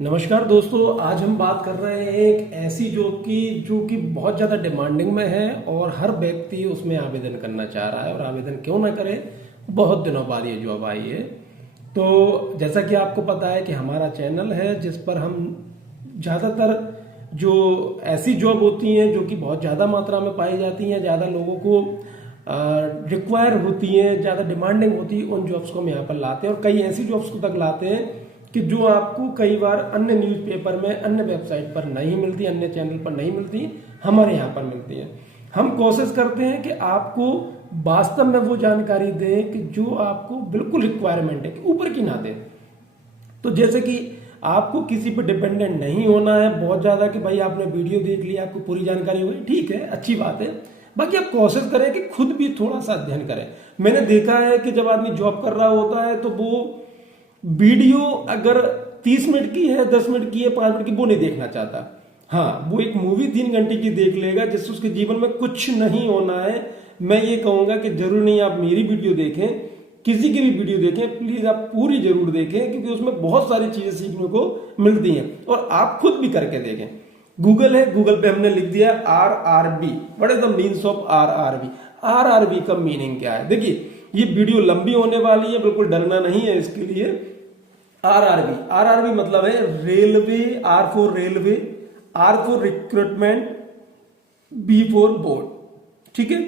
नमस्कार दोस्तों, आज हम बात कर रहे हैं एक ऐसी जॉब की जो कि बहुत ज़्यादा डिमांडिंग में है और हर व्यक्ति उसमें आवेदन करना चाह रहा है। और आवेदन क्यों ना करे, बहुत दिनों बाद ये जॉब आई है। तो जैसा कि आपको पता है कि हमारा चैनल है जिस पर हम ज़्यादातर जो ऐसी जॉब होती हैं जो कि बहुत ज़्यादा मात्रा में पाई जाती हैं, ज़्यादा लोगों को रिक्वायर होती हैं, ज़्यादा डिमांडिंग होती है, उन जॉब्स को हम यहाँ पर लाते हैं। और कई ऐसी जॉब्स को तक लाते हैं कि जो आपको कई बार अन्य न्यूज़पेपर में, अन्य वेबसाइट पर नहीं मिलती, अन्य चैनल पर नहीं मिलती, हमारे यहाँ पर मिलती है। हम कोशिश करते हैं कि आपको वास्तव में वो जानकारी दें कि जो आपको बिल्कुल रिक्वायरमेंट है, कि ऊपर की ना दें। तो जैसे कि आपको किसी पर डिपेंडेंट नहीं होना है बहुत ज़्यादा कि भाई आपने वीडियो देख लिया, आपको पूरी जानकारी हुई, ठीक है, अच्छी बात है। बाकी आप कोशिश करें कि खुद भी थोड़ा सा अध्ययन करें। मैंने देखा है कि जब आदमी जॉब कर रहा होता है तो वो वीडियो अगर 30 मिनट की है, 10 मिनट की है, 5 मिनट की, वो नहीं देखना चाहता। हाँ, वो एक मूवी 3 घंटे की देख लेगा जिससे उसके जीवन में कुछ नहीं होना है। मैं ये कहूंगा कि जरूरी नहीं आप मेरी वीडियो देखें, किसी की भी वीडियो देखें, प्लीज आप पूरी जरूर देखें, क्योंकि उसमें बहुत सारी चीजें सीखने को मिलती हैं। और आप खुद भी करके देखें। गूगल है, गूगल पे हमने लिख दिया RRB। What is the means of RRB? RRB का मीनिंग क्या है? देखिए, ये वीडियो लंबी होने वाली है, बिल्कुल डरना नहीं है इसके लिए। RRB मतलब है railway, R for railway, R for recruitment, B for board. ठीक है,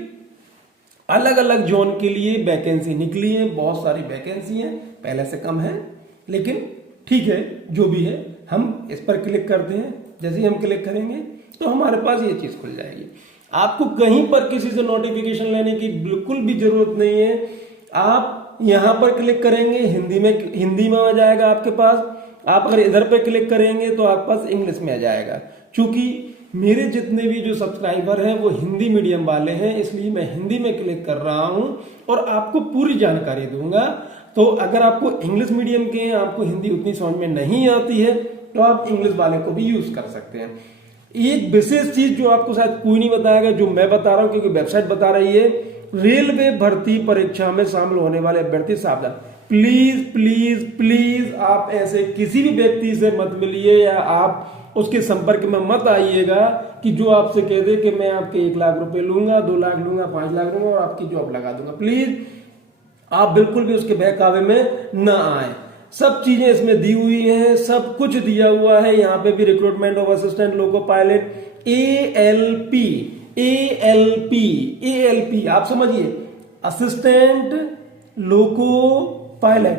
अलग अलग जोन के लिए वैकेंसी निकली है, बहुत सारी वैकेंसी है, पहले से कम है, लेकिन ठीक है, जो भी है। हम इस पर क्लिक करते हैं। जैसे ही हम क्लिक करेंगे तो हमारे पास ये चीज खुल जाएगी। आपको कहीं पर किसी से नोटिफिकेशन लेने की बिल्कुल भी जरूरत नहीं है। आप यहां पर क्लिक करेंगे, हिंदी में आ जाएगा आपके पास। आप अगर इधर पे क्लिक करेंगे तो आपके पास इंग्लिश में आ जाएगा। क्योंकि मेरे जितने भी जो सब्सक्राइबर हैं वो हिंदी मीडियम वाले हैं, इसलिए मैं हिंदी में क्लिक कर रहा हूं और आपको पूरी जानकारी दूंगा। तो अगर आपको इंग्लिश मीडियम के हैं, आपको हिंदी उतनी समझ में नहीं आती है, तो आप इंग्लिश वाले को भी यूज कर सकते हैं। एक विशेष चीज जो आपको शायद कोई नहीं बताएगा, जो मैं बता रहा हूं क्योंकि वेबसाइट बता रही है, रेलवे भर्ती परीक्षा में शामिल होने वाले अभ्यर्थी सावधान। प्लीज प्लीज प्लीज आप ऐसे किसी भी व्यक्ति से मत मिलिए या आप उसके संपर्क में मत आइएगा कि जो आपसे कह दे कि मैं आपके 1 लाख रुपए लूंगा, 2 लाख लूंगा, 5 लाख लूंगा और आपकी जॉब लगा दूंगा। प्लीज आप बिल्कुल भी उसके बहकावे में न आए। सब चीजें इसमें दी हुई हैं, सब कुछ दिया हुआ है। यहाँ पे भी recruitment of assistant loco pilot, ALP आप समझिए, असिस्टेंट लोको पायलट।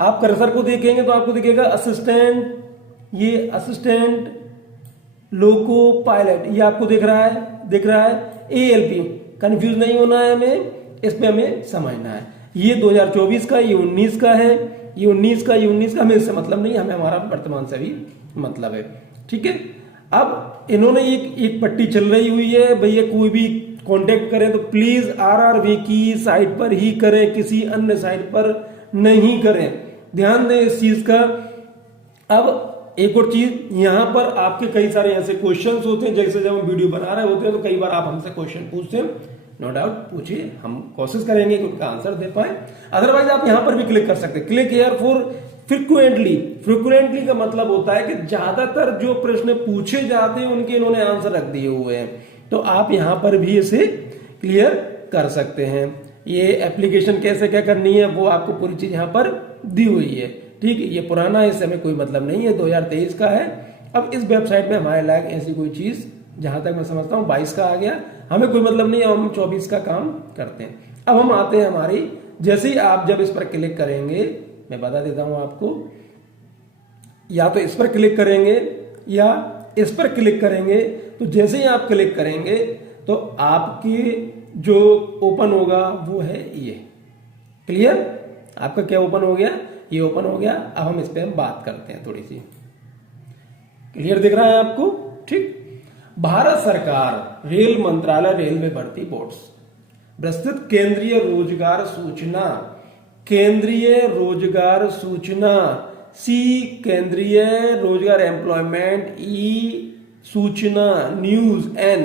आप कर्सर को देखेंगे तो आपको दिखेगा असिस्टेंट, ये असिस्टेंट लोको पायलट, ये आपको दिख रहा है ALP। कंफ्यूज नहीं होना है हमें, इस पे हमें समझना है। ये 2024 का, ये 19 का है, ये 19 का हमें इससे मतलब नहीं, हमें हमारा वर्तमान से भी मतलब है। ठीक है, अब इन्होंने एक पट्टी चल रही हुई है, भैया कोई भी कांटेक्ट करें तो प्लीज RRB की साइट पर ही करें, किसी अन्य साइट पर नहीं करें। ध्यान दें इस चीज का। अब एक और चीज, यहां पर आपके कई सारे ऐसे क्वेश्चंस होते हैं, जैसे जब हम वीडियो बना रहे होते हैं तो कई बार आप हमसे क्वेश्चन पूछते हैं। नो डाउट पूछिए, हम कोशिश करेंगे कि उनका आंसर दे पाए। अदरवाइज आप यहां पर भी क्लिक कर सकते हैं। क्लिक हियर फॉर फ्रिक्वेंटली का मतलब होता है कि ज्यादातर जो प्रश्न पूछे जाते हैं उनके इन्होंने आंसर रख दिए हुए हैं, तो आप यहां पर भी इसे क्लियर कर सकते हैं। ये एप्लीकेशन कैसे क्या करनी है वो आपको पूरी चीज यहां पर दी हुई है। ठीक है, ये पुराना है, इससे हमें कोई मतलब नहीं है, 2023 का है। अब इस वेबसाइट में हमारे लायक ऐसी कोई चीज, जहां तक मैं समझता हूं 22 का आ गया, हमें कोई मतलब नहीं है, हम 24 का काम करते हैं। अब हम आते हैं हमारी, जैसे ही आप जब इस पर क्लिक करेंगे, मैं बता देता हूं आपको, या तो इस पर क्लिक करेंगे या इस पर क्लिक करेंगे, तो जैसे ही आप क्लिक करेंगे तो आपके जो ओपन होगा वो है ये। क्लियर? आपका क्या ओपन हो गया? ये ओपन हो गया। अब हम इस पर बात करते हैं थोड़ी सी। क्लियर दिख रहा है आपको? ठीक। भारत सरकार रेल मंत्रालय रेलवे भर्ती बोर्ड प्रस्तुत केंद्रीय रोजगार सूचना, C केंद्रीय रोजगार एम्प्लॉयमेंट, E सूचना न्यूज, N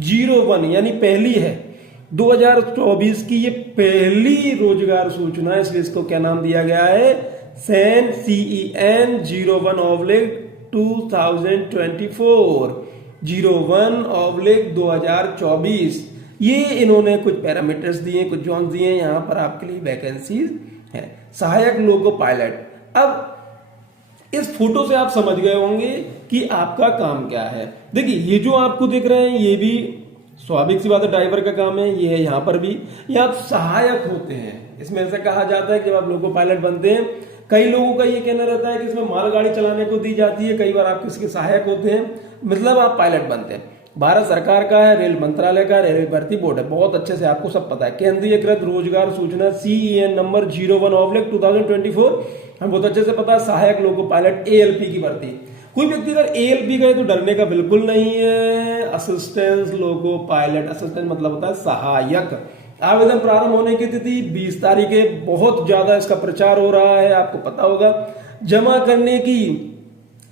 01 यानी पहली है, 2024 की ये पहली रोजगार सूचना है, इसलिए इसको क्या नाम दिया गया है? CEN 01 2024 01/2024 ये इन्होंने कुछ पैरामीटर्स दिए, कुछ जोन दिए, यहां पर आपके लिए वैकेंसीज है। सहायक लोको पायलट। अब इस फोटो से आप समझ गए होंगे कि आपका काम क्या है। देखिए ये जो आपको दिख रहे हैं ये भी स्वाभाविक सी बात है, ड्राइवर का काम है। ये है यहाँ पर भी, ये आप सहायक होते हैं। इसमें ऐसा कहा जाता है कि जब आप लोको पायलट बनते हैं, कई लोगों का ये कहना रहता है कि इसमें मालगाड़ी चलाने को दी जाती है, कई बार आप किसके सहायक होते हैं, मतलब आप पायलट बनते हैं। भारत सरकार का है, रेल मंत्रालय का, रेलवे भर्ती बोर्ड है, बहुत अच्छे से आपको सब पता है। केंद्रीयकृत रोजगार सूचना CEN नंबर 01/2024 हमें बहुत अच्छे से पता है। सहायक लोको पायलट ALP की भर्ती। कोई व्यक्ति अगर ALP गए तो डरने का बिल्कुल नहीं है। असिस्टेंस लोको पायलट, असिस्टेंट मतलब होता है सहायक। आवेदन प्रारंभ होने की तिथि 20 तारीख है। बहुत ज्यादा इसका प्रचार हो रहा है, आपको पता होगा। जमा करने की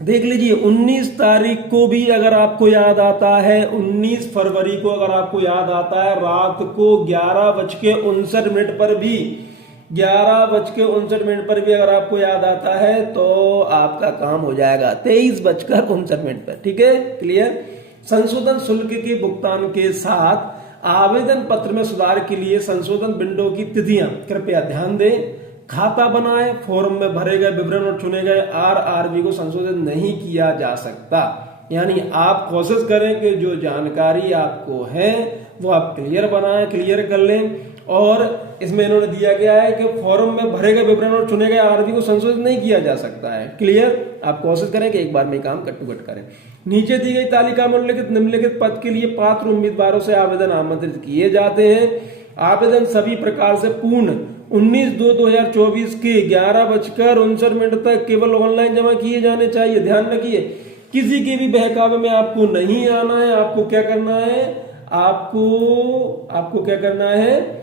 देख लीजिए 19 तारीख को भी अगर आपको याद आता है, 19 फरवरी को अगर आपको याद आता है, रात को 11:59 पर भी 11:59 पर भी अगर आपको याद आता है तो आपका काम हो जाएगा 23:59 पर। ठीक है, क्लियर। संशोधन शुल्क के भुगतान के साथ आवेदन पत्र में सुधार के लिए संशोधन विंडो की तिथियां कृपया ध्यान दें। खाता बनाए, फॉर्म में भरे गए विवरण और चुने गए RRB को संशोधित नहीं किया जा सकता। यानी आप कोशिश करें कि जो जानकारी आपको है वो आप क्लियर बनाएं, क्लियर कर लें। और इसमें इन्होंने दिया गया है कि फॉर्म में भरे गए विवरण और चुने गए RRB को संशोधित नहीं किया जा सकता है। क्लियर। आप कोशिश करें कि एक बार में काम कट टू कट करें। नीचे दी गई तालिका में उल्लेखित निम्नलिखित पद के लिए पात्र उम्मीदवारों से आवेदन आमंत्रित किए जाते हैं। आवेदन सभी प्रकार से पूर्ण 19/2/2024 के 11:59 तक केवल ऑनलाइन जमा किए जाने चाहिए। ध्यान रखिए, किसी के भी बहकावे में आपको नहीं आना है। आपको क्या करना है, आपको क्या करना है,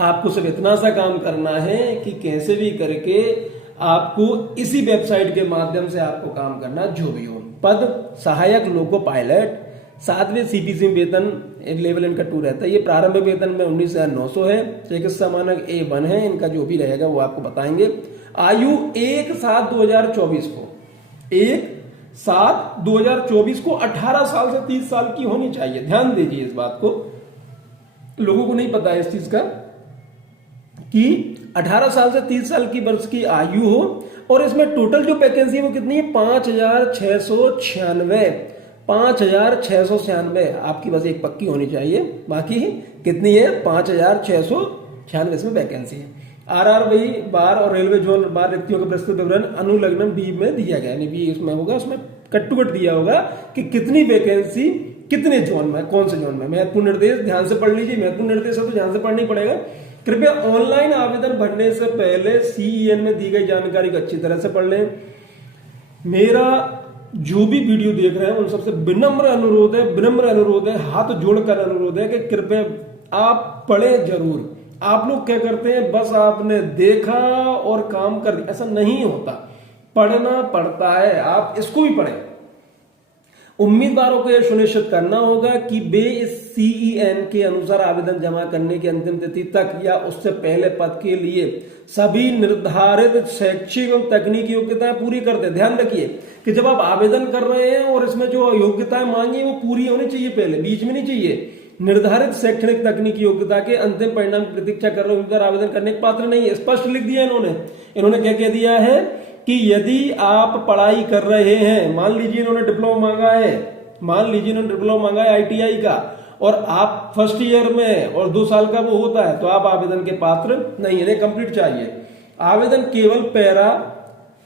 आपको सिर्फ इतना सा काम करना है कि कैसे भी करके आपको इसी वेबसाइट के माध्यम से आपको काम करना, जो भी हो। पद सहायक लोको पायलट, 7वें CPC में वेतन एक लेवल इनका 2 रहता है। ये प्रारंभिक वेतन में 19,900 है। चिकित्सा मानक A1 है। इनका जो भी रहेगा वो आपको बताएंगे। आयु 1/7/2024 को 1/7/2024 को 18 साल से 30 साल की होनी चाहिए। ध्यान दीजिए इस बात को, लोगों को नहीं पता है इस चीज का कि 18 साल से 30 साल की वर्ष की आयु हो। और इसमें टोटल जो वैकेंसी है वो कितनी है, 5,696। 5,696 आपकी बस एक पक्की होनी चाहिए। बाकी कितनी है, 5,696 इसमें वैकेंसी है। RRB बार और रेलवे जोन बार रिक्तियों का प्रस्तुत विवरण अनुलग्न B में दिया गया, यानी B इसमें होगा, उसमें कट टू कट दिया होगा कि कितनी वैकेंसी कितने जोन में, कौन से जोन में। महत्वपूर्ण निर्देश ध्यान से पढ़ लीजिए। महत्वपूर्ण निर्देश है तो ध्यान से पढ़ना ही पड़ेगा। कृपया ऑनलाइन आवेदन भरने से पहले CEN में दी गई जानकारी को अच्छी तरह से पढ़ लें। मेरा जो भी वीडियो देख रहे हैं उन सबसे विनम्र अनुरोध है, हाथ जोड़कर अनुरोध है कि कृपया आप पढ़ें जरूर। आप लोग क्या करते हैं, बस आपने देखा और काम कर दिया, ऐसा नहीं होता। पढ़ना पड़ता है, आप इसको भी पढ़ें। उम्मीदवारों को यह सुनिश्चित करना होगा कि वे इस CEN के अनुसार आवेदन जमा करने की अंतिम तिथि तक या उससे पहले पद के लिए सभी निर्धारित शैक्षिक एवं तकनीकी योग्यताएं पूरी कर दें। ध्यान रखिए कि जब आप आवेदन कर रहे हैं और इसमें जो योग्यताएं मांगी वो पूरी होनी चाहिए, पहले बीच में नहीं चाहिए। निर्धारित शैक्षणिक तकनीकी योग्यता के अंतिम परिणाम की प्रतीक्षा कर रहे उम्मीदवार आवेदन करने के पात्र नहीं है। स्पष्ट लिख दिया इन्होंने क्या कह दिया है कि यदि आप पढ़ाई कर रहे हैं, मान लीजिए इन्होंने डिप्लोमा मांगा है ITI का, और आप फर्स्ट ईयर में और 2 साल का वो होता है, तो आप आवेदन के पात्र नहीं है, कंप्लीट चाहिए। आवेदन केवल पैरा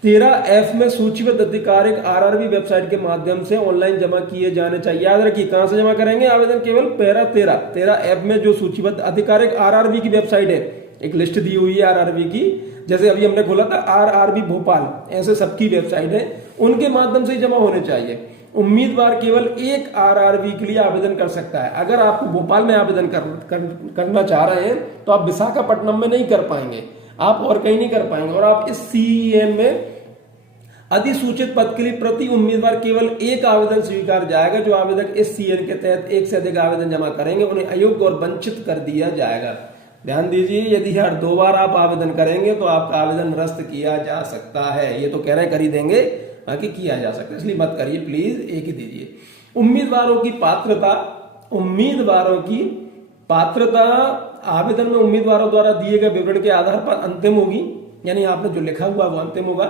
13F में सूचीबद्ध आधिकारिक RRB वेबसाइट के माध्यम से ऑनलाइन जमा किए जाने चाहिए। याद रखिए कहां से जमा करेंगे, आवेदन केवल पैरा 13F में जो सूचीबद्ध आधिकारिक RRB की वेबसाइट है, एक लिस्ट दी हुई है RRB की, जैसे अभी हमने खोला था RRB भोपाल, ऐसे सबकी वेबसाइट है, उनके माध्यम से जमा होने चाहिए। उम्मीदवार केवल एक RRB के लिए आवेदन कर सकता है। अगर आपको भोपाल में आवेदन करना चाह रहे हैं तो आप विशाखापट्टनम में नहीं कर पाएंगे, आप और कहीं नहीं कर पाएंगे। और आप इस CEN में अधिसूचित पद के लिए प्रति उम्मीदवार केवल एक आवेदन स्वीकार जाएगा। जो आवेदक इस CEN के तहत एक से अधिक आवेदन जमा करेंगे उन्हें अयोग्य और वंचित कर दिया जाएगा। ध्यान दीजिए, यदि हर 2 बार आप आवेदन करेंगे तो आपका आवेदन रद्द किया जा सकता है। ये तो कह रहे हैं कर ही देंगे, आगे किया जा सकता है, इसलिए मत करिए प्लीज, एक ही दीजिए। उम्मीदवारों की पात्रता आवेदन में उम्मीदवारों द्वारा दिए गए विवरण के आधार पर अंतिम होगी, यानी आपने जो लिखा हुआ वो अंतिम होगा।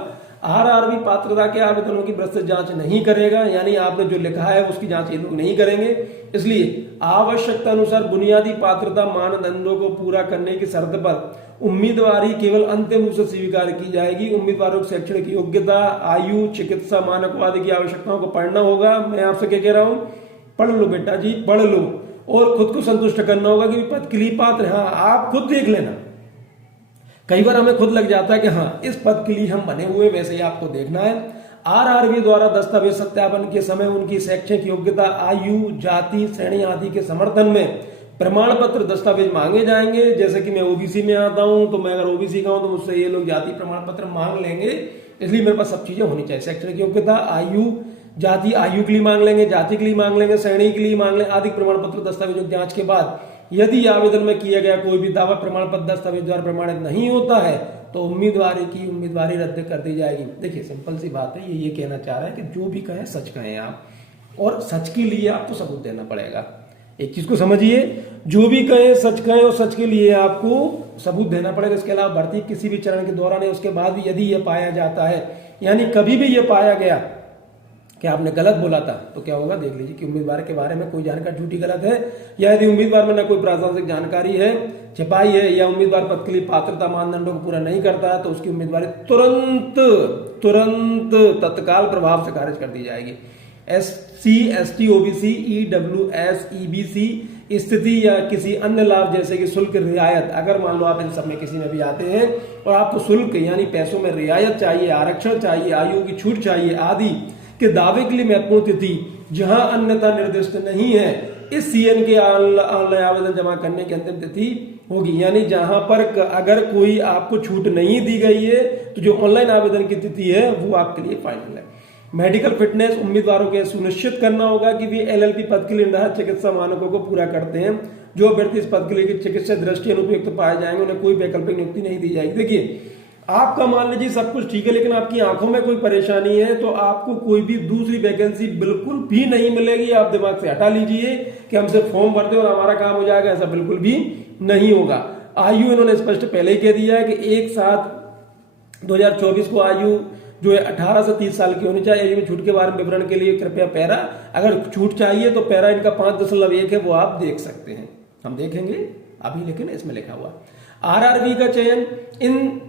आरआरबी पात्रता के आवेदनों की विस्तृत जांच नहीं करेगा, यानी आपने जो लिखा है उसकी जांच ये लोग नहीं करेंगे। इसलिए आवश्यकता अनुसार बुनियादी पात्रता मानदंडों को पूरा करने की शर्त पर उम्मीदवारी केवल अंतिम रूप से स्वीकार की जाएगी। उम्मीदवारों की शैक्षणिक योग्यता, आयु, चिकित्सा मानकों आदि की आवश्यकताओं को पढ़ना होगा। मैं आपसे क्या कह रहा हूं, पढ़ लो बेटा जी, पढ़ लो, और खुद को संतुष्ट करना होगा कि पद के लिए पात्र। हाँ, आप खुद देख लेना, कई बार हमें खुद लग जाता है कि हाँ इस पद के लिए हम बने हुए, वैसे ही आपको देखना है। आरआरबी द्वारा दस्तावेज सत्यापन के समय उनकी शैक्षणिक योग्यता, आयु, जाति, श्रेणी आदि के समर्थन में प्रमाण पत्र दस्तावेज मांगे जाएंगे। जैसे कि मैं ओबीसी में आता हूं, तो मैं अगर ओबीसी का हूं तो मुझसे ये लोग जाति प्रमाण पत्र मांग लेंगे, इसलिए मेरे पास सब चीजें होनी चाहिए। शैक्षणिक योग्यता, आयु, जाति, आयु के लिए मांग लेंगे, जाति के लिए मांग लेंगे, श्रेणी के लिए मांग लेंगे आदि प्रमाण पत्र दस्तावेजों की जांच के बाद यदि आवेदन में किया गया कोई भी दावा प्रमाण पत्र दस्तावेज द्वारा प्रमाणित नहीं होता है तो उम्मीदवारी रद्द कर दी जाएगी। देखिए सिंपल सी बात है, ये कहना चाह रहा है कि जो भी कहें सच कहें आप, और सच के लिए आपको सबूत देना पड़ेगा। एक चीज को समझिए, जो भी कहें सच कहें, और सच के लिए आपको सबूत देना पड़ेगा। इसके अलावा भर्ती किसी भी चरण के दौरान है, उसके बाद भी यदि यह पाया जाता है, यानी कभी भी यह पाया गया कि आपने गलत बोला था, तो क्या होगा देख लीजिए कि उम्मीदवार के बारे में कोई जानकारी झूठी गलत है, या यदि उम्मीदवार में न कोई प्रासंगिक जानकारी है, छिपाई है, या उम्मीदवार पद के लिए पात्रता मानदंडों को पूरा नहीं करता है, तो उसकी उम्मीदवारी तुरंत तत्काल प्रभाव से खारिज कर दी जाएगी। SC, ST, OBC, EWS, EBC स्थिति या किसी अन्य लाभ जैसे कि शुल्क रियायत, अगर मान लो आप इन सब में किसी में भी आते हैं और आपको शुल्क यानी पैसों में रियायत चाहिए, आरक्षण चाहिए, आयु की छूट चाहिए आदि के दावे के लिए महत्वपूर्ण तिथि जहां अन्यथा निर्दिष्ट नहीं है, इस CN के ऑनलाइन आवेदन जमा करने की अंतिम तिथि होगी। यानी जहां पर अगर कोई आपको छूट नहीं दी गई है तो जो ऑनलाइन आवेदन की तिथि है वो आपके लिए फाइनल है। मेडिकल फिटनेस उम्मीदवारों के सुनिश्चित करना होगा कि वे LLB पद के लिए निर्धारित चिकित्सा मानकों को पूरा करते हैं। जो अभ्यर्थी इस पद के लिए चिकित्सा दृष्टि अनुपयुक्त पाए जाएंगे उन्हें कोई वैकल्पिक नियुक्ति नहीं दी जाएगी। देखिए आपका मान लीजिए सब कुछ ठीक है, लेकिन आपकी आंखों में कोई परेशानी है तो आपको कोई भी दूसरी वैकेंसी बिल्कुल भी नहीं मिलेगी। आप दिमाग से हटा लीजिए कि हमसे फॉर्म भर दे और हमारा काम हो जाएगा, ऐसा बिल्कुल भी नहीं होगा। आयु इन्होंने स्पष्ट पहले ही कह दिया है कि 1/7/2024 को आयु जो है 18 से 30 साल की होनी चाहिए। आयु में छूट के बारे में विवरण के लिए कृपया पैरा, अगर छूट चाहिए तो पैरा इनका 5.1 है, वो आप देख सकते हैं, हम देखेंगे अभी, लेकिन इसमें लिखा हुआ आरआरबी का चयन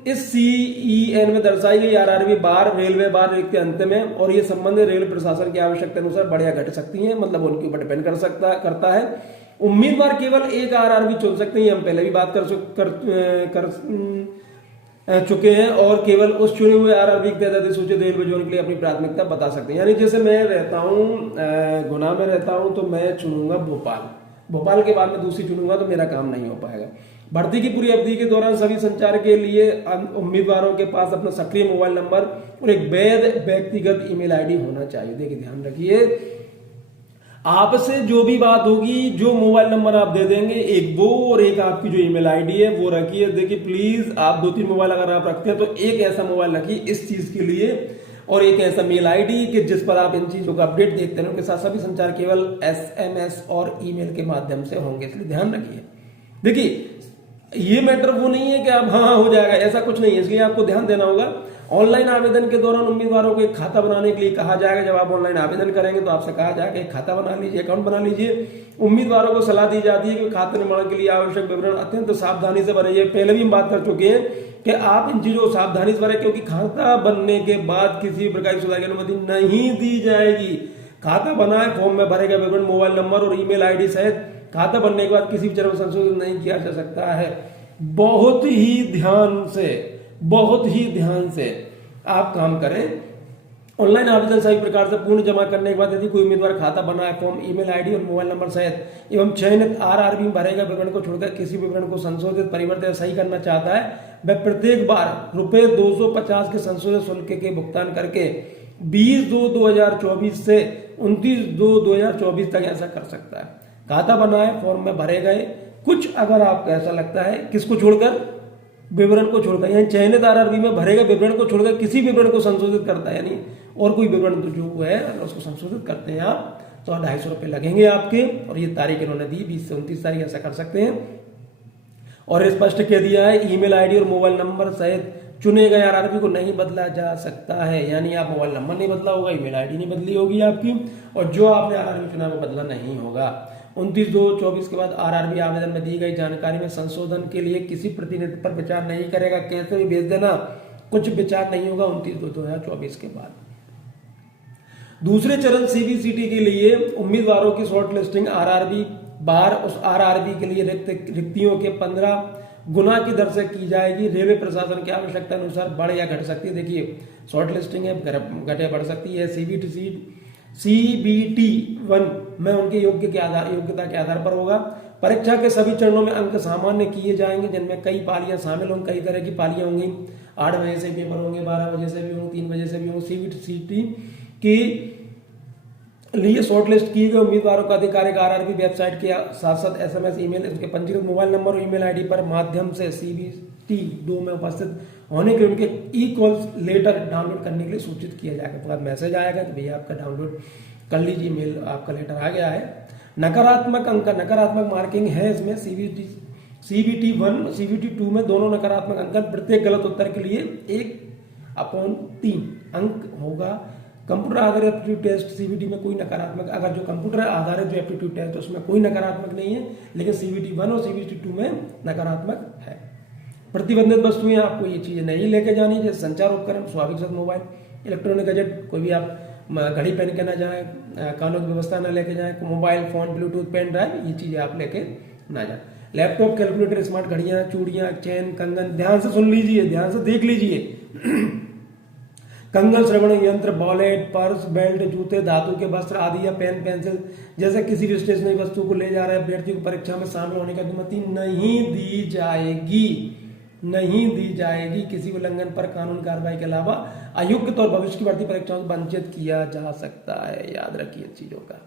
इस CEN में दर्शाई गई आरआरबी बार रेलवे बार रिक्त अंत में, और ये संबंधित रेल प्रशासन की आवश्यकता अनुसार बढ़ या घट सकती हैं, मतलब उनके ऊपर डिपेंड करता है। उम्मीदवार केवल एक आरआरबी चुन सकते हैं, हम पहले भी बात कर चुके हैं, और केवल उस चुने हुए आरआरबी के तहत अधिसूचित रेलवे जोन के लिए अपनी प्राथमिकता बता सकते हैं। यानी जैसे मैं रहता हूँ गुना में रहता हूँ तो मैं चुनूंगा भोपाल के बाद में दूसरी चुनूंगा तो मेरा काम नहीं हो पाएगा। भर्ती की पूरी अवधि के दौरान सभी संचार के लिए उम्मीदवारों के पास अपना सक्रिय मोबाइल नंबर और एक वैध व्यक्तिगत ईमेल आईडी होना चाहिए। देखिए ध्यान रखिए, आपसे जो भी बात होगी, जो मोबाइल नंबर आप दे देंगे, एक वो और एक आपकी जो ईमेल आईडी है वो रखिए। देखिए प्लीज आप 2-3 मोबाइल अगर आप रखते हैं तो एक ऐसा मोबाइल रखिए इस चीज के लिए, और एक ऐसा मेल आईडी कि जिस पर आप इन चीजों का अपडेट देखते हैं। उनके साथ सभी संचार केवल SMS और ईमेल के माध्यम से होंगे, इसलिए ध्यान रखिए। देखिए ये मैटर वो नहीं है कि आप हाँ हो जाएगा, ऐसा कुछ नहीं है, इसलिए आपको ध्यान देना होगा। ऑनलाइन आवेदन के दौरान उम्मीदवारों को एक खाता बनाने के लिए कहा जाएगा। जब आप ऑनलाइन आवेदन करेंगे तो आपसे कहा जाएगा एक खाता बना लीजिए, अकाउंट बना लीजिए। उम्मीदवारों को सलाह दी जाती है कि खाते निर्माण के लिए आवश्यक विवरण अत्यंत सावधानी से भरे। पहले भी हम बात कर चुके हैं कि आप इन चीजों को सावधानी से भरें, क्योंकि खाता बनने के बाद किसी भी प्रकार की सुधार की अनुमति नहीं दी जाएगी। खाता बनाए, फॉर्म में भरेगा विवरण, मोबाइल नंबर और ईमेल आईडी सहित खाता बनने के बाद किसी भी चरण में संशोधन नहीं किया जा सकता है। बहुत ही ध्यान से आप काम करें। ऑनलाइन आवेदन सभी प्रकार से पूर्ण जमा करने के बाद यदि कोई उम्मीदवार खाता बनाए, फॉर्म, ईमेल आईडी और मोबाइल नंबर सहित एवं चयनित आरआरबी में भरेगा विवरण को छोड़कर किसी विवरण को संशोधित, परिवर्तित या सही करना चाहता है, वह प्रत्येक बार ₹250 के संशोधित शुल्क के भुगतान करके 20/2/2024 से 29/2/2024 तक ऐसा कर सकता है। खाता बनाए, फॉर्म में भरे गए कुछ, अगर आपको ऐसा लगता है, किसको छोड़कर, विवरण को छोड़कर, यानी चयनित आरआरबी में भरेगा विवरण को छोड़कर किसी विवरण को संशोधित करता है, यानी और कोई विवरण तो जो है उसको संशोधित करते हैं आप तो 250 रुपये लगेंगे आपके। और ये तारीख इन्होंने दी 20 से 29 तारीख, ऐसा कर सकते हैं। और स्पष्ट कह दिया है ईमेल आईडी और मोबाइल नंबर सहित चुने गए आरआरबी को नहीं बदला जा सकता है, यानी आप मोबाइल नंबर नहीं बदला होगा, ईमेल आईडी नहीं बदली होगी आपकी, और जो आपने आरआरबी चुना वो बदला नहीं होगा। 29/2/24 के बाद आरआरबी आवेदन में दी गई जानकारी में संशोधन के लिए किसी प्रतिनिधि पर विचार नहीं करेगा, कैसे भी भेज देना, कुछ विचार नहीं होगा 29/2/2024 के बाद। दूसरे चरण सीबीसीटी के लिए उम्मीदवारों की शॉर्ट लिस्टिंग आरआरबी बार उस आरआरबी के लिए रिक्तियों के 15 गुना की दर से की जाएगी। रेलवे प्रशासन की आवश्यकता अनुसार बढ़ या घट सकती है। देखिए शॉर्ट लिस्टिंग है, घटे बढ़ सकती है। सीबीटी 1 में उनके योग्यता के आधार पर होगा। परीक्षा के सभी चरणों में अंक सामान्य किए जाएंगे, जिनमें कई पालियां शामिल होंगी, कई तरह की पालियां होंगी। 8 बजे से पेपर होंगे, 12 बजे से भी होंगे, 3 बजे से भी होंगे। सीबीटी की लिए शॉर्टलिस्ट किए गए उम्मीदवारों को आधिकारिक आरआरबी वेबसाइट के साथ साथ एसएमएस, ईमेल, उनके पंजीकृत मोबाइल नंबर और ईमेल आईडी पर माध्यम से सीबीटी 2 में उपस्थित होने के लिए उनके ई कॉल लेटर डाउनलोड करने के लिए सूचित किया जाएगा। तो आप मैसेज आएगा कि भैया आपका डाउनलोड कर लीजिए, मेल आपका लेटर आ गया है। नकारात्मक अंक, नकारात्मक मार्किंग है इसमें। सीबीटी 1 सीबीटी 2 में दोनों नकारात्मक अंक, प्रत्येक गलत उत्तर के लिए 1/3 अंक होगा। कंप्यूटर आधारित एप्टीट्यूड टेस्ट सीबीटी में कोई नकारात्मक, अगर जो कंप्यूटर आधारित जो एप्टीट्यूड टेस्ट है उसमें कोई नकारात्मक नहीं है, लेकिन सीबीटी 1 और सीबीटी 2 में नकारात्मक है। प्रतिबंधित वस्तुएं आपको ये चीजें नहीं लेके जानी, जैसे संचार उपकरण, स्वाभाविक साथ मोबाइल, इलेक्ट्रॉनिक गैजेट, कोई भी आप घड़ी पहन के ना जाए, कानून की व्यवस्था ना लेके जाए, mobile phone, bluetooth, pen drive, ये चीजें आप लेके ना जाए। लैपटॉप, कैलकुलेटर, स्मार्ट घड़ियां, चूड़ियां, चेन, कंगन, ध्यान से सुन लीजिए, ध्यान से देख लीजिए। कंगन, श्रवण यंत्र, वॉलेट, पर्स, बेल्ट, जूते, धातु के वस्त्र आदि या पेन, पेंसिल जैसे किसी भी स्टेशनरी वस्तु को ले जा रहे अभ्यर्थी को परीक्षा में शामिल होने की अनुमति नहीं दी जाएगी, नहीं दी जाएगी। किसी उल्लंघन पर कानून कार्रवाई के अलावा अयोग्य और भविष्य की भर्ती परीक्षाओं से वंचित किया जा सकता है। याद रखिए चीजों का।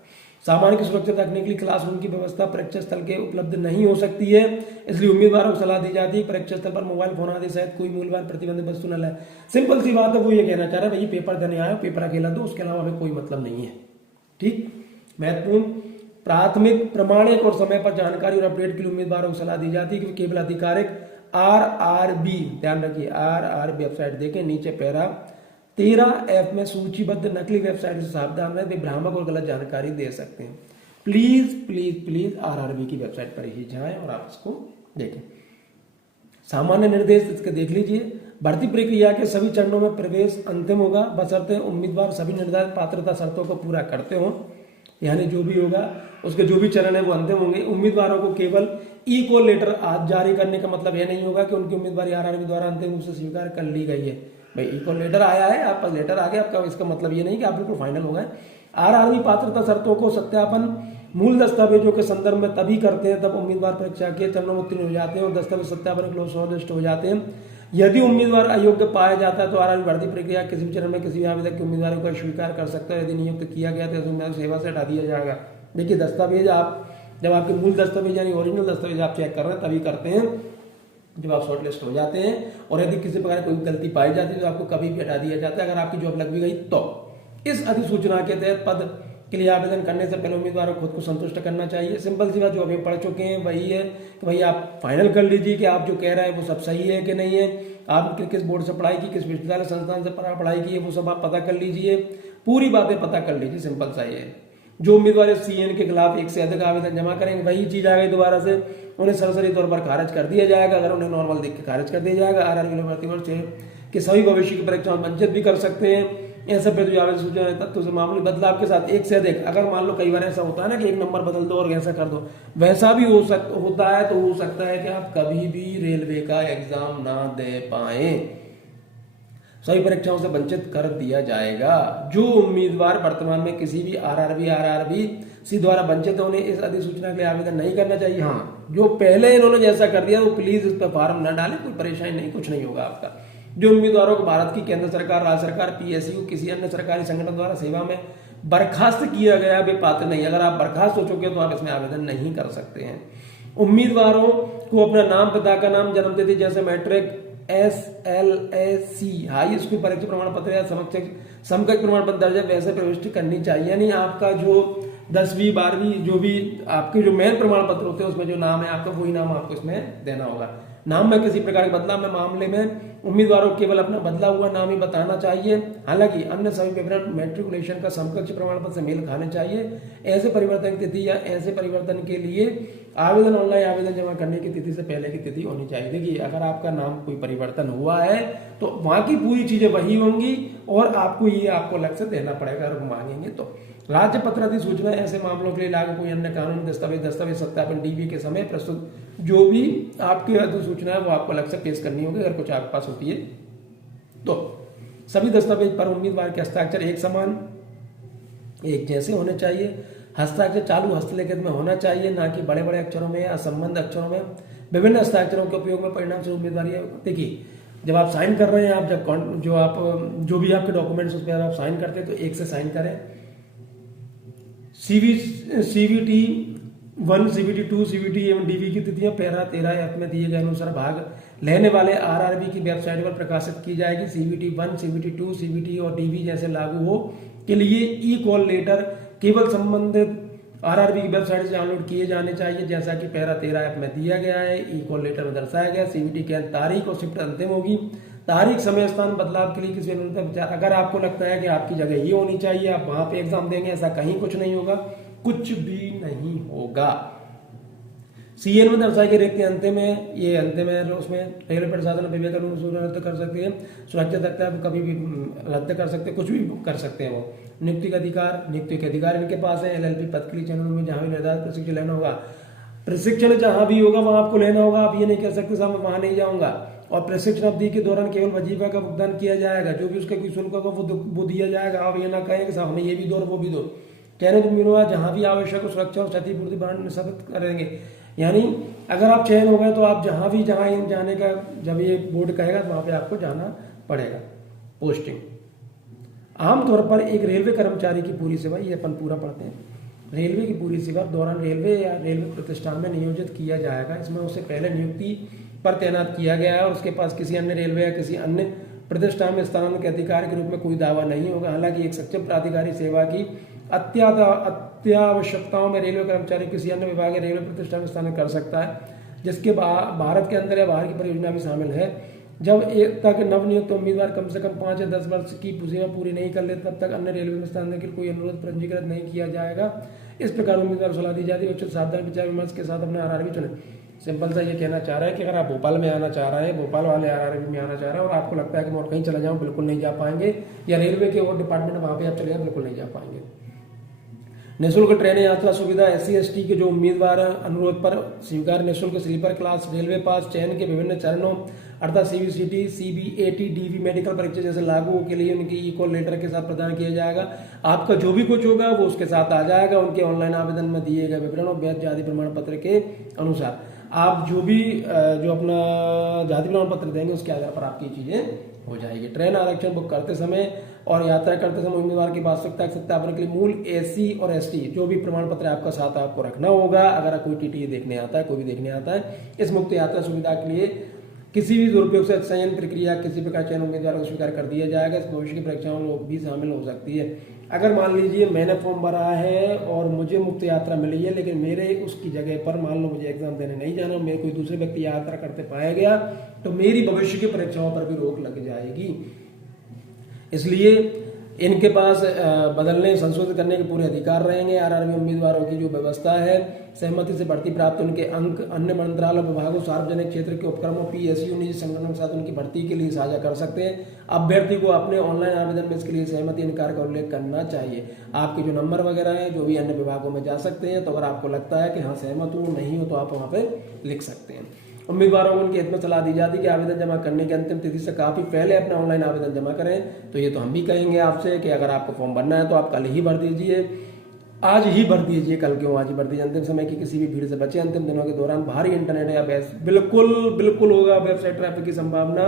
सामान की सुरक्षा रखने के लिए क्लासरूम की व्यवस्था परीक्षा स्थल के उपलब्ध नहीं हो सकती है, इसलिए उम्मीदवारों को सलाह दी जाती है परीक्षा स्थल पर मोबाइल फोन आदि सहित कोई मूल्यवान प्रतिबंधित वस्तु न लाए। सिंपल सी बात है, वो ये कहना चाह रहे हैं भाई पेपर देने आए, पेपर अकेला दो, उसके अलावा हमें कोई मतलब नहीं है। ठीक, महत्वपूर्ण प्राथमिक, प्रमाणिक और समय पर जानकारी और अपडेट के लिए उम्मीदवारों को सलाह दी जाती है कि केवल आधिकारिक आरआरबी, ध्यान रखिए आरआरबी वेबसाइट देखें, नीचे पैरा 13F में सूचीबद्ध नकली वेबसाइट से सावधान रहे, वे भ्रामक और गलत जानकारी दे सकते हैं। प्लीज प्लीज प्लीज आरआरबी की वेबसाइट पर ही जाएं और आप इसको देखें। सामान्य निर्देश इसके देख लीजिए। भर्ती प्रक्रिया के सभी चरणों में प्रवेश अंतिम होगा, बशर्ते उम्मीदवार सभी निर्धारित पात्रता शर्तों को पूरा करते हों, यानी जो भी होगा उसके जो भी चरण है वो अंतिम होंगे। उम्मीदवारों को केवल ई कॉल लेटर आज जारी करने का मतलब यह नहीं होगा कि उनकी उम्मीदवारी आरआरबी द्वारा अंतिम रूप से स्वीकार कर ली गई है। भाई ई कॉल लेटर आया है, आपका लेटर आ गया, आपका इसका मतलब ये नहीं कि आप बिल्कुल फाइनल हो गए। आरआरबी पात्रता शर्तों को सत्यापन मूल दस्तावेजों के संदर्भ में तभी करते हैं तब उम्मीदवार परीक्षा के चरणों में उत्तीर्ण हो जाते हैं और दस्तावेज सत्यापन के शॉर्टलिस्ट हो जाते हैं। यदि उम्मीदवार अयोग्य पाया जाता है तो आरआरबी भर्ती प्रक्रिया किसी भी चरण में किसी भी आवेदक के उम्मीदवारों को स्वीकार कर सकता है। यदि नियुक्त किया गया तो उम्मीदवार सेवा से हटा दिया जाएगा। देखिए दस्तावेज आप जब आपके मूल दस्तावेज यानी ओरिजिनल दस्तावेज आप चेक कर रहे हैं तभी करते हैं जब आप शॉर्ट लिस्ट हो जाते हैं, और यदि किसी प्रकार कोई गलती पाई जाती है तो आपको कभी भी हटा दिया जाता है अगर आपकी जॉब लग भी गई तो। इस अधिसूचना के तहत पद के लिए आवेदन करने से पहले उम्मीदवारों को खुद को संतुष्ट करना चाहिए। सिंपल सी बात जो अभी पढ़ चुके हैं वही है कि भाई आप फाइनल कर लीजिए कि आप जो कह रहे हैं वो सब सही है कि नहीं है, आपने किस बोर्ड से पढ़ाई की, किस विश्वविद्यालय संस्थान से पढ़ाई की है, वो सब आप पता कर लीजिए, पूरी बातें पता कर लीजिए। सिंपल सा ये है। जो उम्मीदवार सीएन के खिलाफ एक से अधिक आवेदन जमा करेंगे वही चीज आ गई दोबारा से, उन्हें सरसरी तौर पर खारिज कर दिया जाएगा। अगर उन्हें नॉर्मल देख के खारिज कर दिया जाएगा। आरआरबी भर्ती वर्ष के सभी भविष्य की परीक्षाओं में वंचित भी कर सकते हैं। ऐसे पे जो आवेदन सूचना तत्व से मामूली बदलाव के साथ एक से अधिक, अगर मान लो कई बार ऐसा होता है ना कि एक नंबर बदल दो और ऐसा कर दो, वैसा भी होता है तो हो सकता है कि आप कभी भी रेलवे का एग्जाम ना दे पाए, सभी परीक्षाओं से वंचित कर दिया जाएगा। जो उम्मीदवार वर्तमान में किसी भी आरआरबी सी द्वारा वंचित है उन्हें इस अधिसूचना के लिए आवेदन नहीं करना चाहिए। हाँ, जो पहले इन्होंने जैसा कर दिया वो प्लीज इस पर फॉर्म न डालें, कोई परेशानी नहीं, कुछ नहीं होगा आपका। जो उम्मीदवारों को भारत की केंद्र सरकार, राज्य सरकार, पीएसयू किसी अन्य सरकारी संगठन द्वारा सेवा में बर्खास्त किया गया वे पात्र नहीं। अगर आप बर्खास्त हो चुके हैं तो आप इसमें आवेदन नहीं कर सकते हैं। उम्मीदवारों को अपना नाम, पिता का नाम, जन्म तिथि जैसे मैट्रिक, SLAC हाई स्कूल परीक्षा प्रमाण पत्र या समकक्ष प्रमाण पत्र दर्ज वैसे प्रविष्टि करनी चाहिए। यानी आपका जो 10वीं 12वीं जो भी आपके जो मेन प्रमाण पत्र होते हैं उसमें जो नाम है आपका वही नाम आपको इसमें देना होगा। नाम में किसी प्रकार के बदलाव में मामले में उम्मीदवारों को केवल अपना बदला हुआ नाम ही बताना चाहिए। हालांकि अन्य सभी विवरण मैट्रिकुलेशन का समकक्ष प्रमाण पत्र से मेल खाने चाहिए। ऐसे परिवर्तन की तिथि या ऐसे परिवर्तन के लिए आवेदन ऑनलाइन आवेदन जमा करने की तिथि से पहले की तिथि होनी चाहिए। देखिए अगर आपका नाम कोई परिवर्तन हुआ है तो वहां की पूरी चीजें वही होंगी और आपको ये आपको अलग से देना पड़ेगा अगर मांगेंगे तो। राज्य पत्र अधिसूचना ऐसे मामलों के लिए लागू कोई अन्य कानून दस्तावेज सत्यापन DV के समय प्रस्तुत जो भी आपकी अधिसूचना है वो आपको अलग से पेश करनी होगी अगर कुछ आपके पास होती है तो। सभी दस्तावेज पर उम्मीदवार के हस्ताक्षर एक समान एक जैसे होने चाहिए। हस्ताक्षर चालू हस्तलेखित में होना चाहिए, ना कि बड़े बड़े अक्षरों में या असंबद्ध अक्षरों में। विभिन्न हस्ताक्षरों के उपयोग में परिणाम से उम्मीदवार देखिए जब आप साइन कर रहे हैं, आप जब जो भी आपके डॉक्यूमेंट्स उस पर आप साइन करते हैं तो एक से साइन करें। CVT 1, CVT 2, CVT एवं DV की तिथियां पैरा 13F में दिए गए अनुसार भाग लेने वाले RRB की वेबसाइट पर प्रकाशित की जाएगी। CVT 1, CVT 2, CVT और DV जैसे लागू हो के लिए E-कॉल लेटर केवल संबंधित RRB की वेबसाइट से डाउनलोड किए जाने चाहिए जैसा कि पैरा 13F में दिया गया है। E-कॉल लेटर में दर्शाया गया CVT की तारीख और शिफ्ट अंतिम होगी। तारीख, समय, स्थान बदलाव के लिए किसी विचार अगर आपको लगता है कि आपकी जगह ये होनी चाहिए आप वहां पे एग्जाम देंगे, ऐसा कहीं कुछ नहीं होगा, कुछ भी नहीं होगा। CN में दर्शाई गई रिक्त अंतिम है, ये अंतिम है, उसमें रेलवे प्रशासन विवेक रद्द कर सकते हैं, सुरक्षित रखता है, कभी भी रद्द कर सकते हैं, कुछ भी कर सकते हैं वो। नियुक्ति के अधिकार इनके पास है। LLB पद के लिए चैनल में जहां भी निर्धारित प्रशिक्षण लेना होगा, प्रशिक्षण जहां भी होगा वहां आपको लेना होगा। आप ये नहीं कह सकते साहब मैं वहां नहीं जाऊंगा। और प्रशिक्षण अवधि के दौरान केवल वजीफा का भुगतान किया जाएगा, जो भी उसका कोई शुल्क होगा वो दिया जाएगा। आप ये ना कहें कि साहब हमें ये भी दो और वो भी दो। चयनित उम्मीदवार जहां भी आवश्यक सुरक्षा और क्षतिपूर्ति भरण निश्चित करेंगे। यानी अगर आप चयन हो गए तो आप जहां जाने का जब ये बोर्ड कहेगा तो वहां पे आपको जाना पड़ेगा। पोस्टिंग आमतौर पर एक रेलवे कर्मचारी की पूरी सेवा, ये अपन पूरा पढ़ते हैं, रेलवे की पूरी सेवा दौरान रेलवे या रेलवे प्रतिष्ठान में नियोजित किया जाएगा। इसमें उससे पहले नियुक्ति पर तैनात किया गया है और उसके पास किसी अन्य रेलवे या किसी अन्य प्रतिष्ठान में स्थानांतरण के अधिकार के रूप में कोई दावा नहीं होगा। हालांकि एक सक्षम प्राधिकारी सेवा की अत्यावश्यकताओं में रेलवे कर्मचारी किसी अन्य विभाग या रेलवे प्रतिष्ठान में स्थानांतरण कर सकता है, जिसके भारत के अंदर या बाहर की परियोजना भी शामिल है। जब तक नवनियुक्त उम्मीदवार कम से कम 5 या 10 वर्ष की सेवा पूरी नहीं कर ले तब तक अन्य रेलवे में स्थानांतरण के लिए कोई अनुरोध पंजीकृत नहीं किया जाएगा। इस प्रकार उम्मीदवार सलाह दी जाती है उचित सावधान विचार विमर्श के साथ अपने RRB चुने। सिंपल सा ये कहना चाह रहा है कि अगर आप भोपाल में आना चाह रहे हैं, भोपाल वाले RRB में आना चाह रहे हैं और आपको लगता है कि मैं और कहीं चला जाऊं, बिल्कुल नहीं जा पाएंगे, या रेलवे के और डिपार्टमेंट वहां पे आप चले जाए, बिल्कुल नहीं जा पाएंगे। निःशुल्क ट्रेन यात्रा सुविधा SC/ST के जो उम्मीदवार अनुरोध पर स्वीकार निःशुल्क स्लीपर क्लास रेलवे पास चयन के विभिन्न चरणों अर्थात CVCT, CBAT, DV मेडिकल परीक्षा जैसे लागू के लिए उनकी E-कॉल लेटर के साथ प्रदान किया जाएगा। आपका जो भी कुछ होगा वो उसके साथ आ जाएगा। उनके ऑनलाइन आवेदन में दिए गए विवरण और वैध जाति प्रमाण पत्र के अनुसार आप जो भी जो अपना जाति प्रमाण पत्र देंगे उसके आधार पर आपकी चीजें हो जाएगी। ट्रेन आरक्षण बुक करते समय और यात्रा करते समय उम्मीदवार की वास्तविकता के सत्यापन के लिए मूल SC और ST जो भी प्रमाण पत्र आपका साथ आपको रखना होगा। अगर कोई TT देखने आता है, कोई भी देखने आता है, इस मुक्त यात्रा सुविधा के लिए किसी भी दुरुपयोग से चयन प्रक्रिया किसी प्रकार चयन उम्मीदवार को स्वीकार कर दिया जाएगा। इस भविष्य की परीक्षाओं में भी शामिल हो सकती है। अगर मान लीजिए मैंने फॉर्म भरा है और मुझे मुक्त यात्रा मिली है, लेकिन मेरे उसकी जगह पर मान लो मुझे एग्जाम देने नहीं जाना, मेरे कोई दूसरे व्यक्ति यात्रा करते पाया गया तो मेरी भविष्य की परीक्षाओं पर भी रोक लग जाएगी। इसलिए इनके पास बदलने संशोधित करने के पूरे अधिकार रहेंगे। RRB उम्मीदवारों की जो व्यवस्था है सहमति से भर्ती प्राप्त उनके अंक अन्य मंत्रालय विभागों सार्वजनिक क्षेत्र के उपक्रमों PSU निजी संगठनों के साथ उनकी भर्ती के लिए साझा कर सकते हैं। अभ्यर्थी को अपने ऑनलाइन आवेदन में इसके लिए सहमति इनकार का उल्लेख करना चाहिए। आपके जो नंबर वगैरह है जो भी अन्य विभागों में जा सकते हैं, तो अगर आपको लगता है कि हाँ सहमत हूँ नहीं हो तो आप वहाँ पे लिख सकते हैं। उम्मीदवारों को उनके हित में सलाह दी जाती है कि आवेदन जमा करने की अंतिम तिथि से काफी पहले अपना ऑनलाइन आवेदन जमा करें। तो ये तो हम भी कहेंगे आपसे कि अगर आपको फॉर्म भरना है तो आप कल ही भर दीजिए, आज ही भर दीजिए, कल क्यों आज ही भर दीजिए। अंतिम समय की किसी भी भीड़ से बचे। अंतिम दिनों के दौरान भारी इंटरनेट या बिल्कुल होगा वेबसाइट ट्रैफिक की संभावना।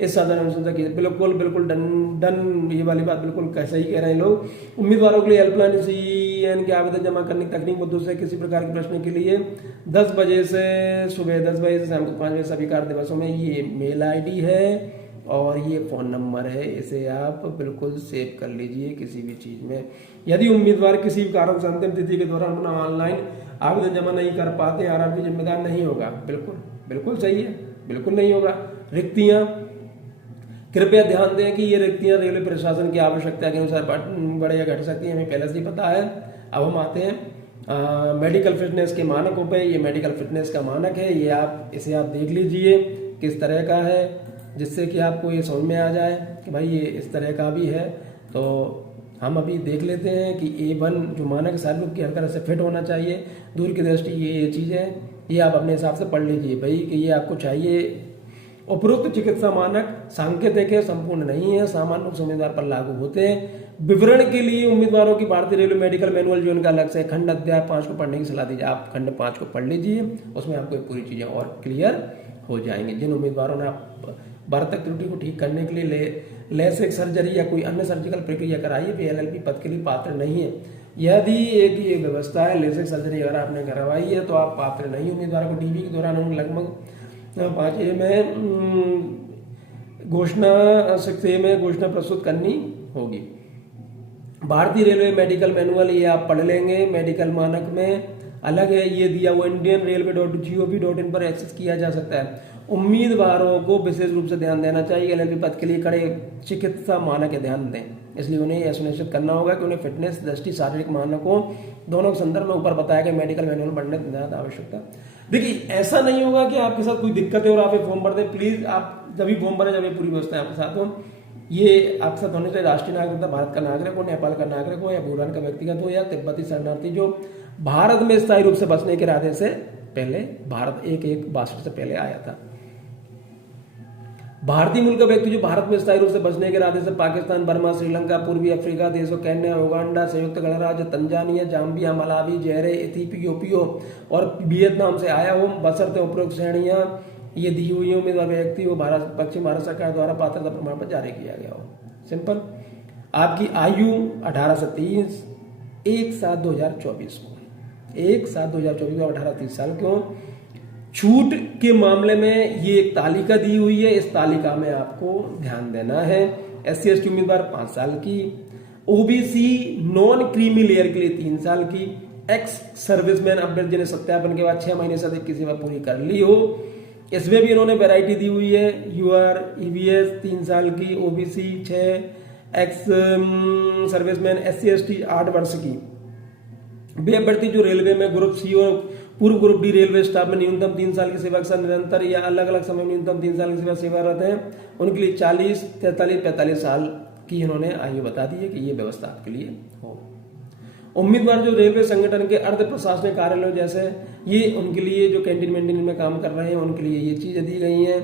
इस साधारण अनुशंसा की। बिल्कुल बिल्कुल डन डन, ये वाली बात बिल्कुल सही कह रहे हैं लोग। उम्मीदवारों के लिए हेल्पलाइन CN के आवेदन जमा करने की तकनीक मुद्दों से किसी प्रकार के प्रश्न के लिए 10 बजे से सुबह 10 बजे से शाम को 5 बजे सभी कार्य दिवसों में। ये मेल ID है और ये फ़ोन नंबर है, इसे आप बिल्कुल सेव कर लीजिए किसी भी चीज़ में। यदि उम्मीदवार किसी भी कारण से अंतिम तिथि के दौरान अपना ऑनलाइन आवेदन जमा नहीं कर पाते, आरआर की जिम्मेदार नहीं होगा। बिल्कुल बिल्कुल सही है, बिल्कुल नहीं होगा। रिक्तियाँ, कृपया ध्यान दें कि ये रिक्तियाँ रेलवे प्रशासन की आवश्यकता के अनुसार बढ़ या घट सकती हैं, हमें पहले से ही पता है। अब हम आते हैं मेडिकल फिटनेस के मानकों पे। ये मेडिकल फिटनेस का मानक है, ये इसे आप देख लीजिए किस तरह का है, जिससे कि आपको ये समझ में आ जाए कि भाई ये इस तरह का भी है। तो हम अभी देख लेते हैं कि A1 जो मानक शारीरिक की हर तरह से फिट होना चाहिए, दूर की दृष्टि, ये चीज़ है, ये आप अपने हिसाब से पढ़ लीजिए भाई कि ये आपको चाहिए। उपरोक्त चिकित्सा मानक सांकेतिक है, संपूर्ण नहीं है, सामान्य रूप से उम्मीदवार पर लागू होते हैं। विवरण के लिए उम्मीदवारों की भारतीय रेलवे मेडिकल मैनुअल जो उनका अलग से खंड अध्याय 5 को पढ़ने की सलाह दीजिए। आप खंड 5 को पढ़ लीजिए, उसमें आपको पूरी चीज़ें और क्लियर हो जाएंगी। जिन उम्मीदवारों ने वार्तक त्रुटि को ठीक करने के लिए लेसिक सर्जरी या कोई अन्य सर्जिकल प्रक्रिया कराई है, वे LLB पद के लिए पात्र नहीं है। यदि एक ये व्यवस्था है, लेसिक सर्जरी अगर आपने करवाई है तो आप पात्र नहीं। उम्मीदवार को DV के दौरान उन्हें लगभग 5A में घोषणा प्रस्तुत करनी होगी। भारतीय रेलवे मेडिकल मैनुअल ये आप पढ़ लेंगे, मेडिकल मानक में अलग है, ये दिया हुआ indianrailway.gov.in पर एक्सेस किया जा सकता है। उम्मीदवारों को विशेष रूप से ध्यान देना चाहिए, LLB पद के लिए कड़े चिकित्सा मानक है, ध्यान दें। इसलिए उन्हें यह सुनिश्चित करना होगा कि उन्हें फिटनेस दृष्टि शारीरिक मानकों दोनों के संदर्भ में ऊपर बताया गया मेडिकल मैनुअल पढ़ने की ज्यादा आवश्यकता। देखिए ऐसा नहीं होगा कि आपके साथ कोई दिक्कत है और आप एक फॉर्म भर दें। प्लीज आप जब भी फॉर्म भरें, जब ये पूरी व्यवस्था आपके साथ हो, ये आपके साथ होने चाहिए। राष्ट्रीय नागरिकता भारत का नागरिक हो, नेपाल का नागरिक हो, या भूटान का व्यक्तिगत हो, या तिब्बती शरणार्थी जो भारत में स्थायी रूप से बसने के इरादे से पहले भारत 1162 से पहले आया था। भारतीय मूल का व्यक्ति जो भारत में स्थायी रूप से बसने के इरादे से पाकिस्तान, बर्मा, श्रीलंका, पूर्वी अफ्रीका देशों, केन्या, उगांडा, संयुक्त गणराज्य, तंजानिया, जाम्बिया, मलावी, जेरे, इथियोपिया और वियतनाम से आया हो, बशर्ते उपरोक्त श्रेणियां ये दी हुई उम्मीदवार व्यक्ति वो पश्चिम भारत सरकार द्वारा पात्रता प्रमाण पत्र जारी किया गया हो। सिंपल। आपकी आयु 18 से 30, 1/7/2024 को 1/7/2024 को 18-30 साल क्यों। छूट के मामले में ये एक तालिका दी हुई है, इस तालिका में आपको ध्यान देना है। SC/ST उम्मीदवार 5 साल की, OBC नॉन क्रीमी लेयर के लिए 3 साल की, एक्स सर्विसमैन अभ्यर्थी जिन्हें सत्यापन के बाद 6 महीने से अधिक की सेवा पूरी कर ली हो। इसमें भी इन्होंने वैरायटी दी हुई है, UR EVS 3 साल की, OBC 6, एक्स सर्विसमैन SC/ST 8 वर्ष की। वे अभ्यर्थी जो रेलवे में ग्रुप C और पूर्व ग्रुप D रेलवे स्टाफ में न्यूनतम 3 साल की सेवा के साथ निरंतर या अलग अलग समय में न्यूनतम 3 साल की सेवारत हैं, उनके लिए 40, 43, 45 साल की इन्होंने आयु बता दी है कि ये व्यवस्था आपके लिए हो। उम्मीदवार जो रेलवे संगठन के अर्ध प्रशासनिक कार्यालयों जैसे ये उनके लिए जो कैंटीन मेंटेन में काम कर रहे हैं उनके लिए ये चीजें दी गई हैं।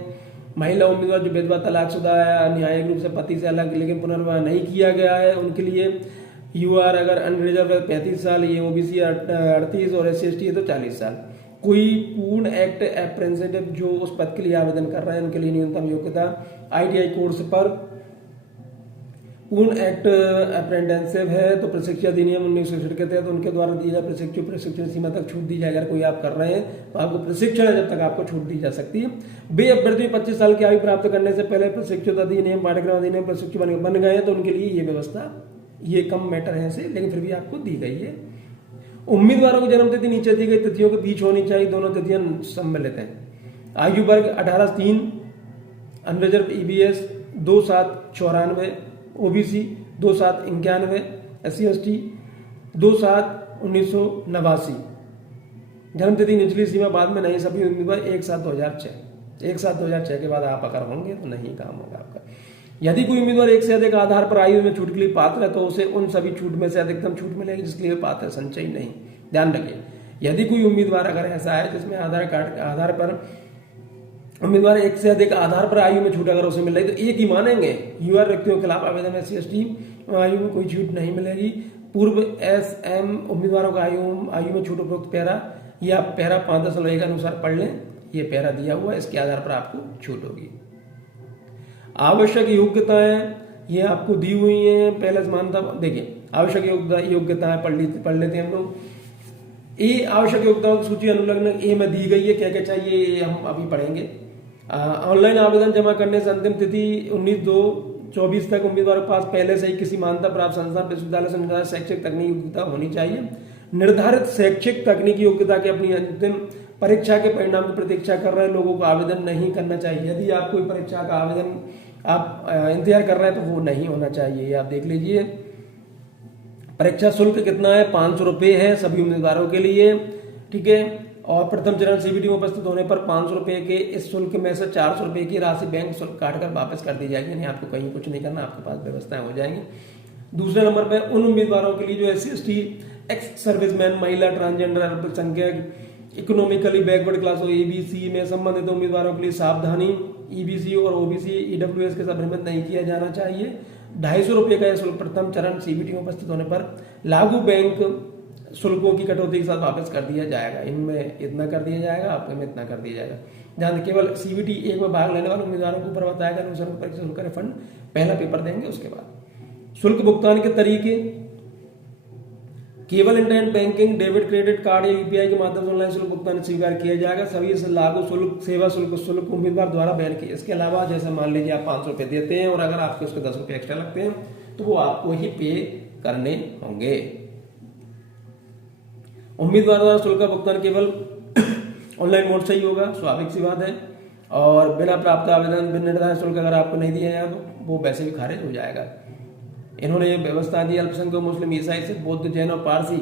महिला उम्मीदवार जो विधवा, तलाकशुदा या न्यायिक रूप से पति से अलग लेकिन पुनर्विवाह नहीं किया गया है उनके लिए UR अगर अनरिजर्व 35 साल, ये OBC 38 और SC/ST है तो 40 साल। कोई पूर्ण एक्ट अप्रेंटिसशिप जो उस पद के लिए आवेदन कर रहे हैं उनके लिए न्यूनतम योग्यता ITI कोर्स पर पूर्ण एक्ट अप्रेंटिसशिप है तो प्रशिक्षण अधिनियम 1966 के तहत उनके द्वारा दी जाए प्रशिक्षण सीमा तक छूट दी जाए। अगर कोई आप कर रहे हैं तो आपको प्रशिक्षण है जब तक आपको छूट दी जा सकती है। वे अभ्यर्थी 25 साल की आयु प्राप्त करने से पहले प्रशिक्षित अधिनियम, पाठ्यक्रम अधिनियम प्रशिक्षण बन गए हैं तो उनके लिए ये व्यवस्था, ये कम मैटर है से, लेकिन फिर भी आपको दी गई है। उम्मीदवारों की जन्म तिथि नीचे दी गई तिथियों के बीच होनी चाहिए, दोनों तिथियां सम्मिलित हैं। आयु वर्ग 18 से 3, अनरिजर्व EBS 2/7/94, OBC 2/7/91, SC/ST 2/7/1989। जन्म तिथि निचली सीमा बाद में नहीं, सभी उम्मीदवार 1/7/2006। 1/7/2006 के बाद आप अगर होंगे तो नहीं काम होगा आपका। यदि कोई उम्मीदवार एक से अधिक आधार पर आयु में छूट के लिए पात्र है तो उसे उन सभी छूट में से अधिकतम छूट मिलेगी जिसके लिए पात्र संचय नहीं। ध्यान रखिए, यदि कोई उम्मीदवार अगर ऐसा है जिसमें आधार कार्ड के आधार पर उम्मीदवार एक से अधिक आधार पर आयु में छूट अगर उसे मिल रही तो एक ही मानेंगे। UR व्यक्तियों के खिलाफ आवेदन में SC/ST आयु में कोई छूट नहीं मिलेगी। पूर्व SM उम्मीदवारों का आयु में छूट उपरोक्त पैरा या पैरा 5.1 के अनुसार पढ़ लें, ये पैरा दिया हुआ है, इसके आधार पर आपको छूट होगी। आवश्यक योग्यताएं ये आपको दी हुई हैं। पहले मानता देखिए आवश्यक योग्यताएं पढ़ लेते हैं हम लोग। ये आवश्यक योग्यताओं की सूची अनुलग्न ए में दी गई है, क्या क्या चाहिए ये हम अभी पढ़ेंगे। ऑनलाइन आवेदन जमा करने से अंतिम तिथि 19/2/24 तक उम्मीदवारों के पास पहले से ही किसी मान्यता प्राप्त संस्थान विश्वविद्यालय से निर्धारित शैक्षिक तकनीकी योग्यता होनी चाहिए। निर्धारित शैक्षिक तकनीकी योग्यता की अपनी अंतिम परीक्षा के परिणाम की प्रतीक्षा कर रहे लोगों को आवेदन नहीं करना चाहिए। यदि आप कोई परीक्षा का आवेदन आप इंतजार कर रहे हैं तो वो नहीं होना चाहिए, ये आप देख लीजिए। परीक्षा शुल्क कितना है, 500 रुपये है सभी उम्मीदवारों के लिए, ठीक है। और प्रथम चरण सीबीटी में उपस्थित होने पर 500 रुपये के इस शुल्क में से 400 रुपये की राशि बैंक शुल्क काटकर वापस कर दी जाएगी, यानी आपको कहीं कुछ नहीं करना, आपके पास व्यवस्थाएं हो जाएंगी। दूसरे नंबर पर उन उम्मीदवारों के लिए जो SC/ST, एक्स सर्विसमैन, महिला, ट्रांसजेंडर, अल्पसंख्यक, इकोनॉमिकली बैकवर्ड क्लास और EBC में संबंधित उम्मीदवारों के लिए सावधानी, EBC और OBC EWS के साथ भ्रमित नहीं किया जाना चाहिए। 250 रुपये का यह शुल्क प्रथम चरण सीबीटी में उपस्थित होने पर लागू बैंक शुल्कों की कटौती के साथ वापस कर दिया जाएगा। इनमें इतना कर दिया जाएगा, आपके में इतना कर दिया जाएगा। जहां केवल CBT 1 में भाग लेने वाले उम्मीदवारों को ऊपर बताया गया अनुसार परीक्षा शुल्क का रिफंड पहला पेपर देंगे। उसके बाद शुल्क भुगतान के तरीके, केवल internet banking, debit credit card या UPI के माध्यम से ऑनलाइन शुल्क भुगतान स्वीकार किया जाएगा। सभी से लागू शुल्क, सेवा शुल्क उम्मीदवार द्वारा वहन किए। इसके अलावा जैसे मान लीजिए आप 500 रुपये देते हैं और अगर आपके उसके 10 रुपये एक्स्ट्रा लगते हैं तो वो आपको ही पे करने होंगे। उम्मीदवार द्वारा शुल्क का भुगतान केवल ऑनलाइन मोड से ही होगा, स्वाभाविक सी बात है। और बिना प्राप्त आवेदन, बिना निर्धारित शुल्क अगर आपको नहीं दिया जाए तो वो वैसे भी खारिज हो जाएगा। इन्होंने ये व्यवस्था दी, अल्पसंख्यक मुस्लिम, ईसाई, सिख, बौद्ध, जैन और पारसी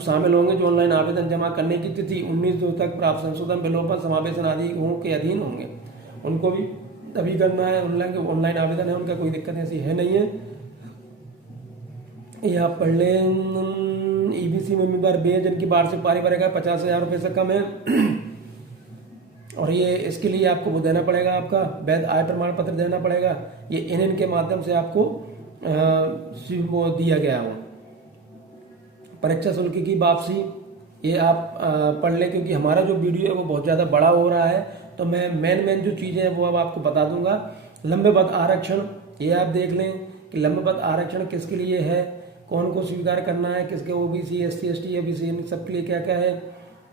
शामिल होंगे जो ऑनलाइन आवेदन जमा करने की तिथि 19/2 तक प्राप्त संशोधन, विलोपन, समावेशन आदि के अधीन होंगे। उनको भी तभी करना है। ऑनलाइन आवेदन है, उनका कोई दिक्कत ऐसी है नहीं है। ये आप पढ़ लें। EBC में उम्मीदवार बे जिनकी वार्षिक पारिवारिक आय 50,000 रुपये से कम है और ये इसके लिए आपको वो देना पड़ेगा, आपका वैध आय प्रमाण पत्र देना पड़ेगा। ये इनके माध्यम से आपको वो दिया गया हो। परीक्षा शुल्क की वापसी ये आप पढ़ लें, क्योंकि हमारा जो वीडियो है वो बहुत ज़्यादा बड़ा हो रहा है तो मैं मेन जो चीज़ें हैं वो अब आपको बता दूंगा। लंबे पद आरक्षण, ये आप देख लें कि लंबे पद आरक्षण किसके लिए है, कौन को स्वीकार करना है, किसके OBC, SC/ST, ABC इन सब के लिए क्या क्या है,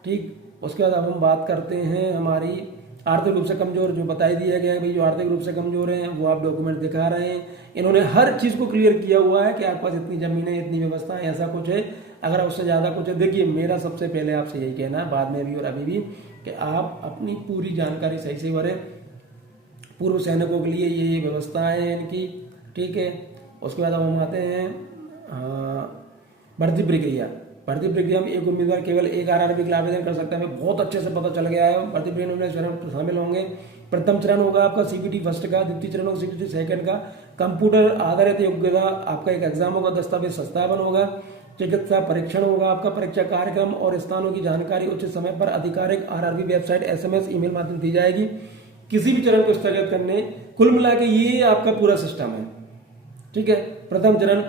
ठीक। उसके बाद अब हम बात करते हैं हमारी आर्थिक रूप से कमजोर, जो बताई दिया गया है भाई जो आर्थिक रूप से कमजोर हैं वो आप डॉक्यूमेंट दिखा रहे हैं। इन्होंने हर चीज को क्लियर किया हुआ है कि आपके पास इतनी जमीन है, इतनी व्यवस्था है, ऐसा कुछ है, अगर उससे ज्यादा कुछ है। देखिए मेरा सबसे पहले आपसे यही कहना है, बाद में भी और अभी भी, कि आप अपनी पूरी जानकारी सही से भरें। पूर्व सैनिकों के लिए ये व्यवस्था है इनकी, ठीक है। उसके बाद अब हम आते हैं भर्ती प्रक्रिया। भर्ती प्रक्रिया में एक उम्मीदवार केवल एक RRB के लिए आवेदन कर सकता है। हमें बहुत अच्छे से पता चल गया है। भर्ती प्रक्रिया में शामिल होंगे। प्रथम चरण होगा आपका CBT फर्स्ट का, द्वितीय चरण होगा CBT सेकंड का। कंप्यूटर आधारित योग्यता आपका एक एग्जाम होगा, दस्तावेज सत्यापन होगा, चिकित्सा परीक्षण होगा आपका, परीक्षा कार्यक्रम और स्थानों की जानकारी उचित समय पर आधिकारिक RRB वेबसाइट, SMS, ईमेल माध्यम दी जाएगी। किसी भी चरण को स्थगित करने, कुल मिला के ये आपका पूरा सिस्टम है, ठीक है। प्रथम चरण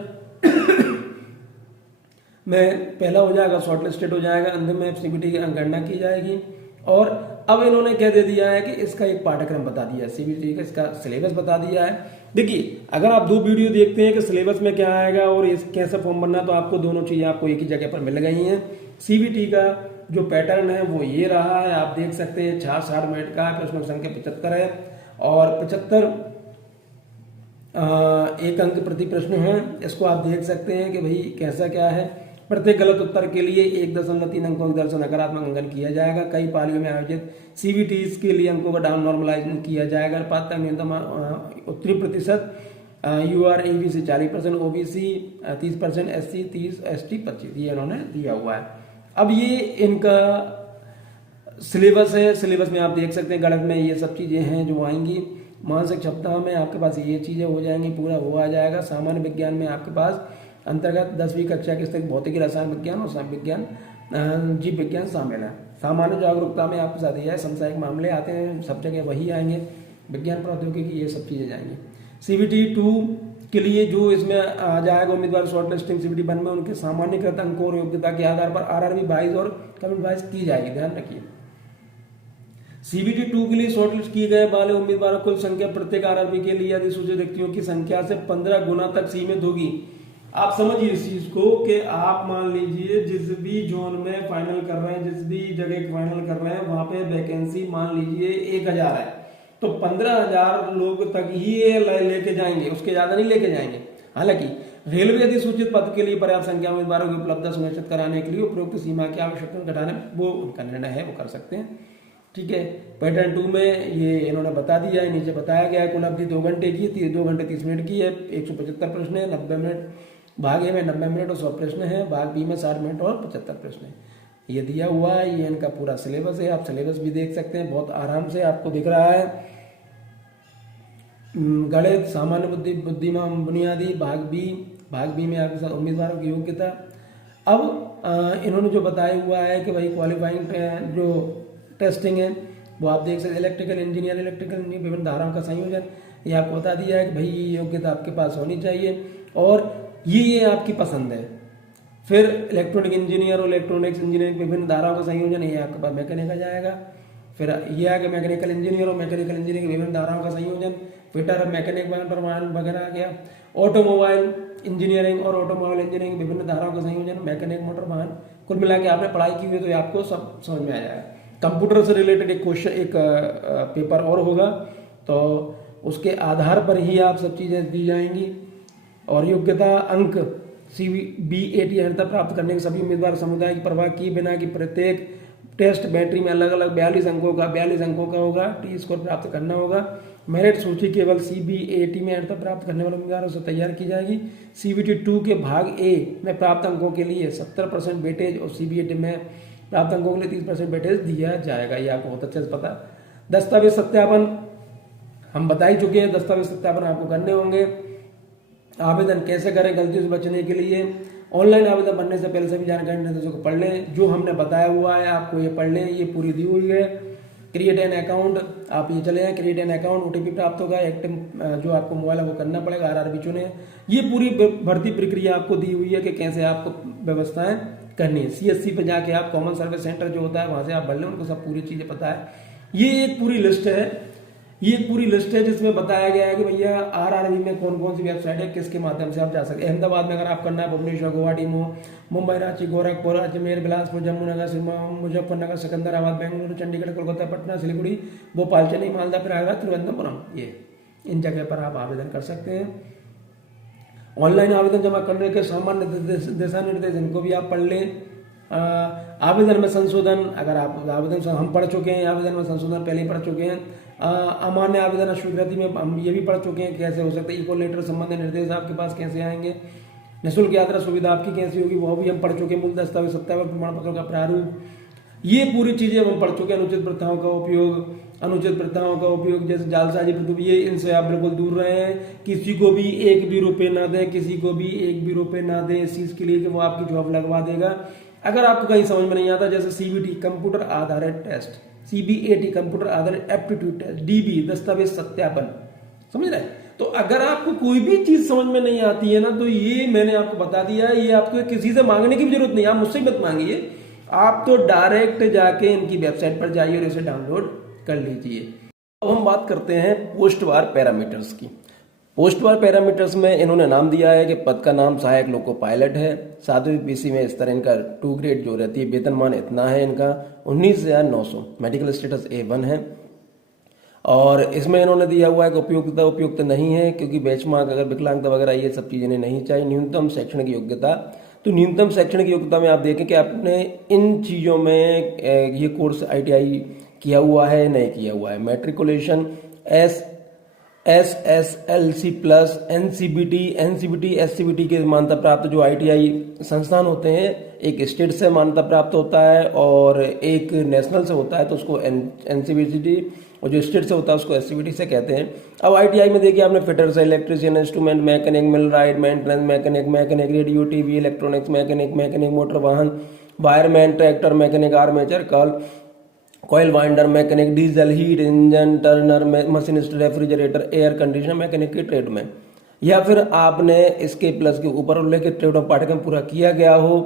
में पहला हो जाएगा, शॉर्टलिस्टेड हो जाएगा, अंतिम में CBT की गणना की जाएगी। और अब इन्होंने क्या दे दिया है कि इसका एक पाठ्यक्रम बता दिया है, CBT का इसका सिलेबस बता दिया है। देखिए अगर आप 2 वीडियो देखते हैं कि सिलेबस में क्या आएगा और इस कैसे फॉर्म भरना, तो आपको दोनों चीजें आपको एक ही जगह पर मिल गई हैं। CBT का जो पैटर्न है वो ये रहा है, आप देख सकते हैं। 60 मिनट का, प्रश्न संख्या 75 है और 75 एक अंक प्रति प्रश्न है। इसको आप देख सकते हैं कि भाई कैसा क्या है। प्रत्येक गलत उत्तर के लिए 1.3 अंकों की दर से नकारात्मक अंकन किया जाएगा। कई पालियों में आयोजित CBTs के लिए अंकों का डाउन नॉर्मलाइजेशन किया जाएगा। पात्रता न्यूनतम उत्तरी प्रतिशत, UR ABC 40%, OBC 30%, SC 30%, ST 25%, ये इन्होंने दिया हुआ है। अब ये इनका सिलेबस है। सिलेबस में आप देख सकते हैं गणित में ये सब चीजें हैं जो आएंगी। मानसिक सप्ताह में आपके पास ये चीजें हो जाएंगी, पूरा हो आ जाएगा। सामान्य विज्ञान में आपके पास अंतर्गत 10वीं कक्षा के स्थित भौतिकी, रसायन विज्ञान और सब विज्ञान, जीव विज्ञान शामिल है। सामान्य जागरूकता में आपके साथ यह है, समसामयिक मामले आते हैं, सब जगह वही आएंगे। विज्ञान प्रौद्योगिकी, ये सब चीजें जाएंगी। CBT 2 के लिए जो इसमें आ जाएगा उम्मीदवार शॉर्टलिस्टिंग CBT 1 में उनके सामान्यकृत अंकों और योग्यता के आधार पर RRB 22 और कमेंट 22 की जाएगी, ध्यान रखिए। CBT 2 के लिए शॉर्टलिस्ट किए गए वाले उम्मीदवारों की कुल संख्या प्रत्येक आरआरबी के लिए अधिसूचित व्यक्तियों की संख्या से 15 गुना तक सीमित होगी। आप समझिए इस चीज को कि आप मान लीजिए जिस भी जोन में फाइनल कर रहे हैं, जिस भी जगह फाइनल कर रहे हैं, वहां पे वैकेंसी मान लीजिए 1000 है, तो 15,000 लोग तक ही ये लेके जाएंगे, उसके ज्यादा नहीं लेके जाएंगे। हालांकि रेलवे अधिसूचित पद के लिए पर्याप्त संख्या में उम्मीदवारों की उपलब्धता सुनिश्चित कराने के लिए उपरोक्त सीमा की आवश्यकता घटाने वो उनका निर्णय है, वो कर सकते हैं। ठीक है, पैटर्न 2 में ये इन्होंने बता दिया है, नीचे बताया गया है। कुल अवधि 2 घंटे की, 2 घंटे 30 मिनट की है। 175 प्रश्न है, 90 मिनट भाग ए में 90 मिनट और 100 प्रश्न है, भाग बी में 60 मिनट और 75 प्रश्न है। ये दिया हुआ है, ये इनका पूरा सिलेबस है। आप सिलेबस भी देख सकते हैं, बहुत आराम से आपको दिख रहा है। गणित, सामान्य बुद्धिमान बुनियादी, भाग बी में आपके साथ उम्मीदवारों की योग्यता। अब इन्होंने जो बताया हुआ है कि भाई क्वालिफाइंग जो टेस्टिंग है वो आप देख सकते, इलेक्ट्रिकल इंजीनियर विभिन्न धाराओं का संयोजन, ये आपको बता दिया है कि भाई ये योग्यता आपके पास होनी चाहिए और ये आपकी पसंद है। फिर इलेक्ट्रॉनिक इंजीनियर और इलेक्ट्रॉनिक्स इंजीनियरिंग विभिन्न धाराओं का संयोजन, ये आपके पास मैकेनिकल जाएगा। फिर ये आगे मैकेनिकल इंजीनियर और मैकेनिकल इंजीनियरिंग विभिन्न धाराओं का संयोजन, फिटर मैकेनिक वगैरह आ गया। ऑटोमोबाइल इंजीनियरिंग और ऑटोमोबाइल इंजीनियरिंग विभिन्न धाराओं का संयोजन, मैकेनिक मोटर वाहन। कुल मिला के आपने पढ़ाई की हुई तो आपको सब समझ में आ जाएगा। कंप्यूटर से रिलेटेड एक क्वेश्चन, एक पेपर और होगा, तो उसके आधार पर ही आप सब चीजें दी जाएंगी। और योग्यता अंक CBAT अर्हता प्राप्त करने के सभी उम्मीदवार समुदाय की परवाह किए बिना कि प्रत्येक टेस्ट बैटरी में अलग अलग 42 अंकों का होगा, T स्कोर प्राप्त करना होगा। मेरिट सूची केवल CBAT में अर्हता प्राप्त करने वाले उम्मीदवारों से तैयार की जाएगी। CBT 2 के भाग ए में प्राप्त अंकों के लिए 70% वेटेज और CBAT में प्राप्त अंकों के लिए 30% वेटेज दिया जाएगा। ये आपको बहुत अच्छे से पता। दस्तावेज सत्यापन हम बता ही चुके हैं, दस्तावेज सत्यापन आपको करने होंगे। आवेदन कैसे करें गलतियों से बचने के लिए, ऑनलाइन आवेदन भरने से पहले सभी जानकारी निर्देशों को पढ़ लें। जो हमने बताया हुआ है आपको ये पढ़ लें, ये पूरी दी हुई है। क्रिएट एन अकाउंट, आप ये चले हैं, क्रिएट एन अकाउंट, OTP प्राप्त होगा, एक्टिव जो आपको मोबाइल है वो करना पड़ेगा, RRB चुने। ये पूरी भर्ती प्रक्रिया आपको दी हुई है कि कैसे आपको व्यवस्थाएं करनी है। CSC पे जाके आप कॉमन सर्विस सेंटर जो होता है वहां से आप भर लें, उनको सब पूरी चीजें पता है। ये एक पूरी लिस्ट है, ये एक पूरी लिस्ट है जिसमें बताया गया है कि भैया RRB में कौन कौन सी वेबसाइट है, किसके माध्यम से आप जा सकते हैं। अहमदाबाद में अगर आप करना है, भुवनेश्वर, गुवाहाटी, मुंबई, रांची, गोरखपुर, अजमेर, बिलासपुर, जम्मूनगर, मुजफ्फरनगर, सिकंदराबाद, बेंगलुरु, चंडीगढ़, कोलकाता, पटना, सिलीगुड़ी, भोपाल, चेन्नई, मालदा, प्रयागराज, तिरुवनंतपुरम, ये इन जगह पर आप आवेदन कर सकते हैं। ऑनलाइन आवेदन जमा करने के सामान्य दिशा निर्देश, इनको भी आप पढ़ लें। आवेदन में संशोधन, अगर आप आवेदन हम पढ़ चुके हैं, आवेदन में संशोधन पहले ही पढ़ चुके हैं। अमान्य आवेदन अस्वीकृति में हम ये भी पढ़ चुके हैं कैसे हो सकता है। इको लेटर संबंधी निर्देश आपके पास कैसे आएंगे, निःशुल्क यात्रा सुविधा आपकी कैसी होगी वो भी हम पढ़ चुके हैं। मूल दस्तावेज सत्यापन प्रमाण पत्र का प्रारूप, ये पूरी चीजें हम पढ़ चुके हैं। अनुचित प्रथाओं का उपयोग, जैसे जालसाजी प्रति, ये इनसे आप बिल्कुल दूर रहे हैं। किसी को भी 1 भी रुपये ना दें, किसी को भी 1 भी रुपये ना दें इस चीज के लिए कि वो आपकी जॉब लगवा देगा। अगर आपको कहीं समझ में नहीं आता, जैसे CBT कंप्यूटर आधारित टेस्ट, CBAT कंप्यूटर आधारित एप्टीट्यूड टेस्ट, DB दस्तावेज सत्यापन, समझ रहे हैं। तो अगर आपको कोई भी चीज समझ में नहीं आती है ना, तो ये मैंने आपको बता दिया है, ये आपको किसी से मांगने की भी जरूरत नहीं, आप मुझसे मत मांगिए, आप तो डायरेक्ट जाके इनकी वेबसाइट पर जाइए और इसे डाउनलोड कर लीजिए। अब हम बात करते हैं पोस्टवार पैरामीटर्स की। पोस्टवार पैरामीटर्स में इन्होंने नाम दिया है कि पद का नाम सहायक लोको पायलट है। 7वीं PC में इस तरह इनका 2 ग्रेड जो रहती है, वेतनमान इतना है इनका 19,900, मेडिकल स्टेटस A1 है। और इसमें इन्होंने दिया हुआ है कि उपयुक्त नहीं है, क्योंकि बेंचमार्क अगर विकलांगता वगैरह ये सब चीजें नहीं चाहिए। न्यूनतम शैक्षणिक योग्यता, तो न्यूनतम शैक्षणिक योग्यता में आप देखें कि आपने इन चीजों में ये कोर्स ITI किया हुआ है नहीं किया हुआ है। Matriculation SSLC plus, NCBT SCBT के मान्यता प्राप्त जो ITI संस्थान होते हैं, एक स्टेट से मान्यता प्राप्त होता है और एक नेशनल से होता है, तो उसको NCBT, और जो स्टेट से होता है उसको SCBT से कहते हैं। अब ITI में देखिए आपने फिटर से electrician, instrument mechanic, millwright, maintenance mechanic, radio TV electronics mechanic, motor वाहन, wireman, tractor mechanic, armature coil winder mechanic, diesel, heat engine, turner machinist, refrigerator, air conditioner mechanic के ट्रेड में, या फिर आपने इसके प्लस के ऊपर उल्लेखित ट्रेड ऑफ पाठ्यक्रम पूरा किया गया हो,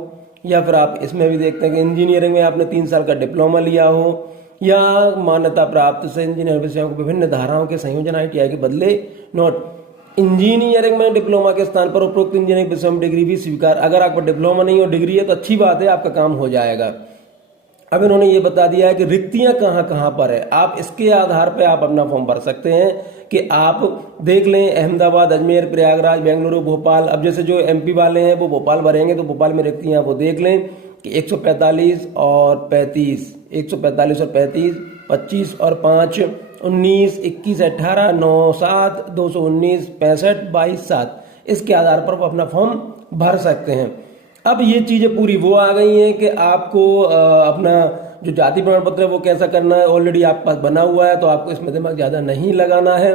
या फिर आप इसमें भी देखते हैं कि इंजीनियरिंग में आपने 3 साल का डिप्लोमा लिया हो, या मान्यता प्राप्त से इंजीनियर विषयों को विभिन्न धाराओं के संयोजन ITI के बदले नोट इंजीनियरिंग में डिप्लोमा के स्थान पर उपरोक्त इंजीनियरिंग विषय में डिग्री भी स्वीकार। अगर आपको डिप्लोमा नहीं और डिग्री है तो अच्छी बात है, आपका काम हो जाएगा। अब इन्होंने ये बता दिया है कि रिक्तियां कहाँ कहाँ पर है, आप इसके आधार पे आप अपना फॉर्म भर सकते हैं कि आप देख लें अहमदाबाद, अजमेर, प्रयागराज, बेंगलुरु, भोपाल। अब जैसे जो MP वाले हैं वो भोपाल भरेंगे तो भोपाल में रिक्तियां वो देख लें कि 145 और 35, 145 और 35, 25 और 5, 19, 21, 18, 9, 7, 219, 65, 22, 7, इसके आधार पर वो अपना फॉर्म भर सकते हैं। अब ये चीजें पूरी वो आ गई हैं कि आपको अपना जो जाति प्रमाण पत्र है वो कैसा करना है, ऑलरेडी आपके पास बना हुआ है तो आपको इसमें दिमाग ज्यादा नहीं लगाना है।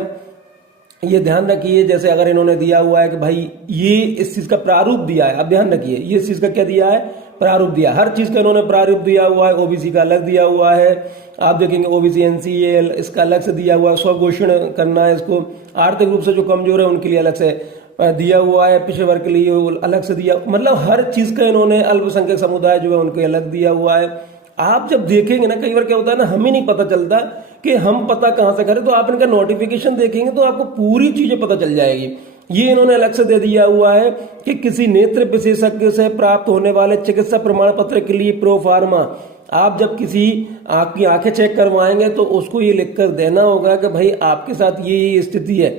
ये ध्यान रखिए, जैसे अगर इन्होंने दिया हुआ है कि भाई ये इस चीज का प्रारूप दिया है, अब ध्यान रखिए ये इस चीज का क्या दिया है, प्रारूप दिया। हर चीज का इन्होंने प्रारूप दिया हुआ है। OBC का अलग दिया हुआ है, आप देखेंगे OBC NCL इसका अलग से दिया हुआ है, स्वघोषण करना है इसको। आर्थिक रूप से जो कमजोर है उनके लिए अलग से दिया हुआ है, पिछड़े वर्ग के लिए अलग से दिया, मतलब हर चीज का इन्होंने अल्पसंख्यक समुदाय जो है उनके अलग दिया हुआ है। आप जब देखेंगे ना, कई बार क्या होता है ना, हमें नहीं पता चलता कि हम पता कहां से करें, तो आप इनका नोटिफिकेशन देखेंगे तो आपको पूरी चीजें पता चल जाएगी। ये इन्होंने अलग से दे दिया हुआ है कि किसी नेत्र विशेषज्ञ से प्राप्त होने वाले चिकित्सा प्रमाण पत्र के लिए प्रो फार्मा, आप जब किसी आपकी आंखें चेक करवाएंगे तो उसको ये लिखकर देना होगा कि भाई आपके साथ ये स्थिति है,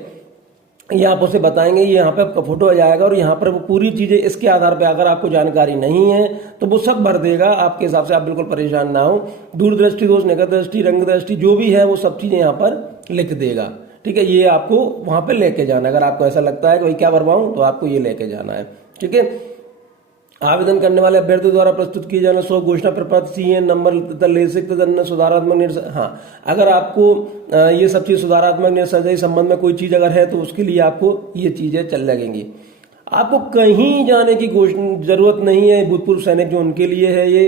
ये आप उसे बताएंगे, ये यहाँ पे आपका फोटो आ जाएगा और यहाँ पर वो पूरी चीजें इसके आधार पे, अगर आपको जानकारी नहीं है तो वो सब भर देगा आपके हिसाब से। आप बिल्कुल परेशान ना हो। दूरदृष्टि दोष, निकट दृष्टि, रंग दृष्टि जो भी है वो सब चीजें यहाँ पर लिख देगा। ठीक है, ये आपको वहां पे लेके जाना है। अगर आपको ऐसा लगता है कि भाई क्या भरवाऊं, तो आपको ये लेके जाना है। ठीक है, आवेदन करने वाले अभ्यर्थी द्वारा प्रस्तुत किए जाने स्व घोषणा प्रपत्र, CN नंबर तथा लेसिक तथा सुधारात्मक निर्देश। हाँ, अगर आपको ये सब चीज सुधारात्मक निर्देश संबंध में कोई चीज अगर है तो उसके लिए आपको ये चीजें चल लगेंगी। आपको कहीं जाने की जरूरत नहीं है, भूतपूर्व सैनिक जो उनके लिए है ये।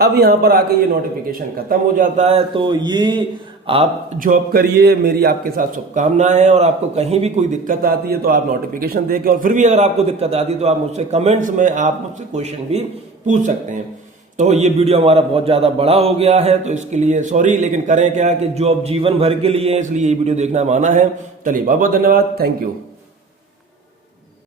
अब यहाँ पर आके ये नोटिफिकेशन खत्म हो जाता है, तो ये आप जॉब करिए, मेरी आपके साथ शुभकामनाएं हैं। और आपको कहीं भी कोई दिक्कत आती है तो आप नोटिफिकेशन देखें, और फिर भी अगर आपको दिक्कत आती है तो आप मुझसे कमेंट्स में आप मुझसे क्वेश्चन भी पूछ सकते हैं। तो ये वीडियो हमारा बहुत ज्यादा बड़ा हो गया है तो इसके लिए सॉरी, लेकिन करें क्या कि जॉब जीवन भर के लिए है, इसलिए ये वीडियो देखना माना है। चलिए, बहुत बहुत धन्यवाद, थैंक यू।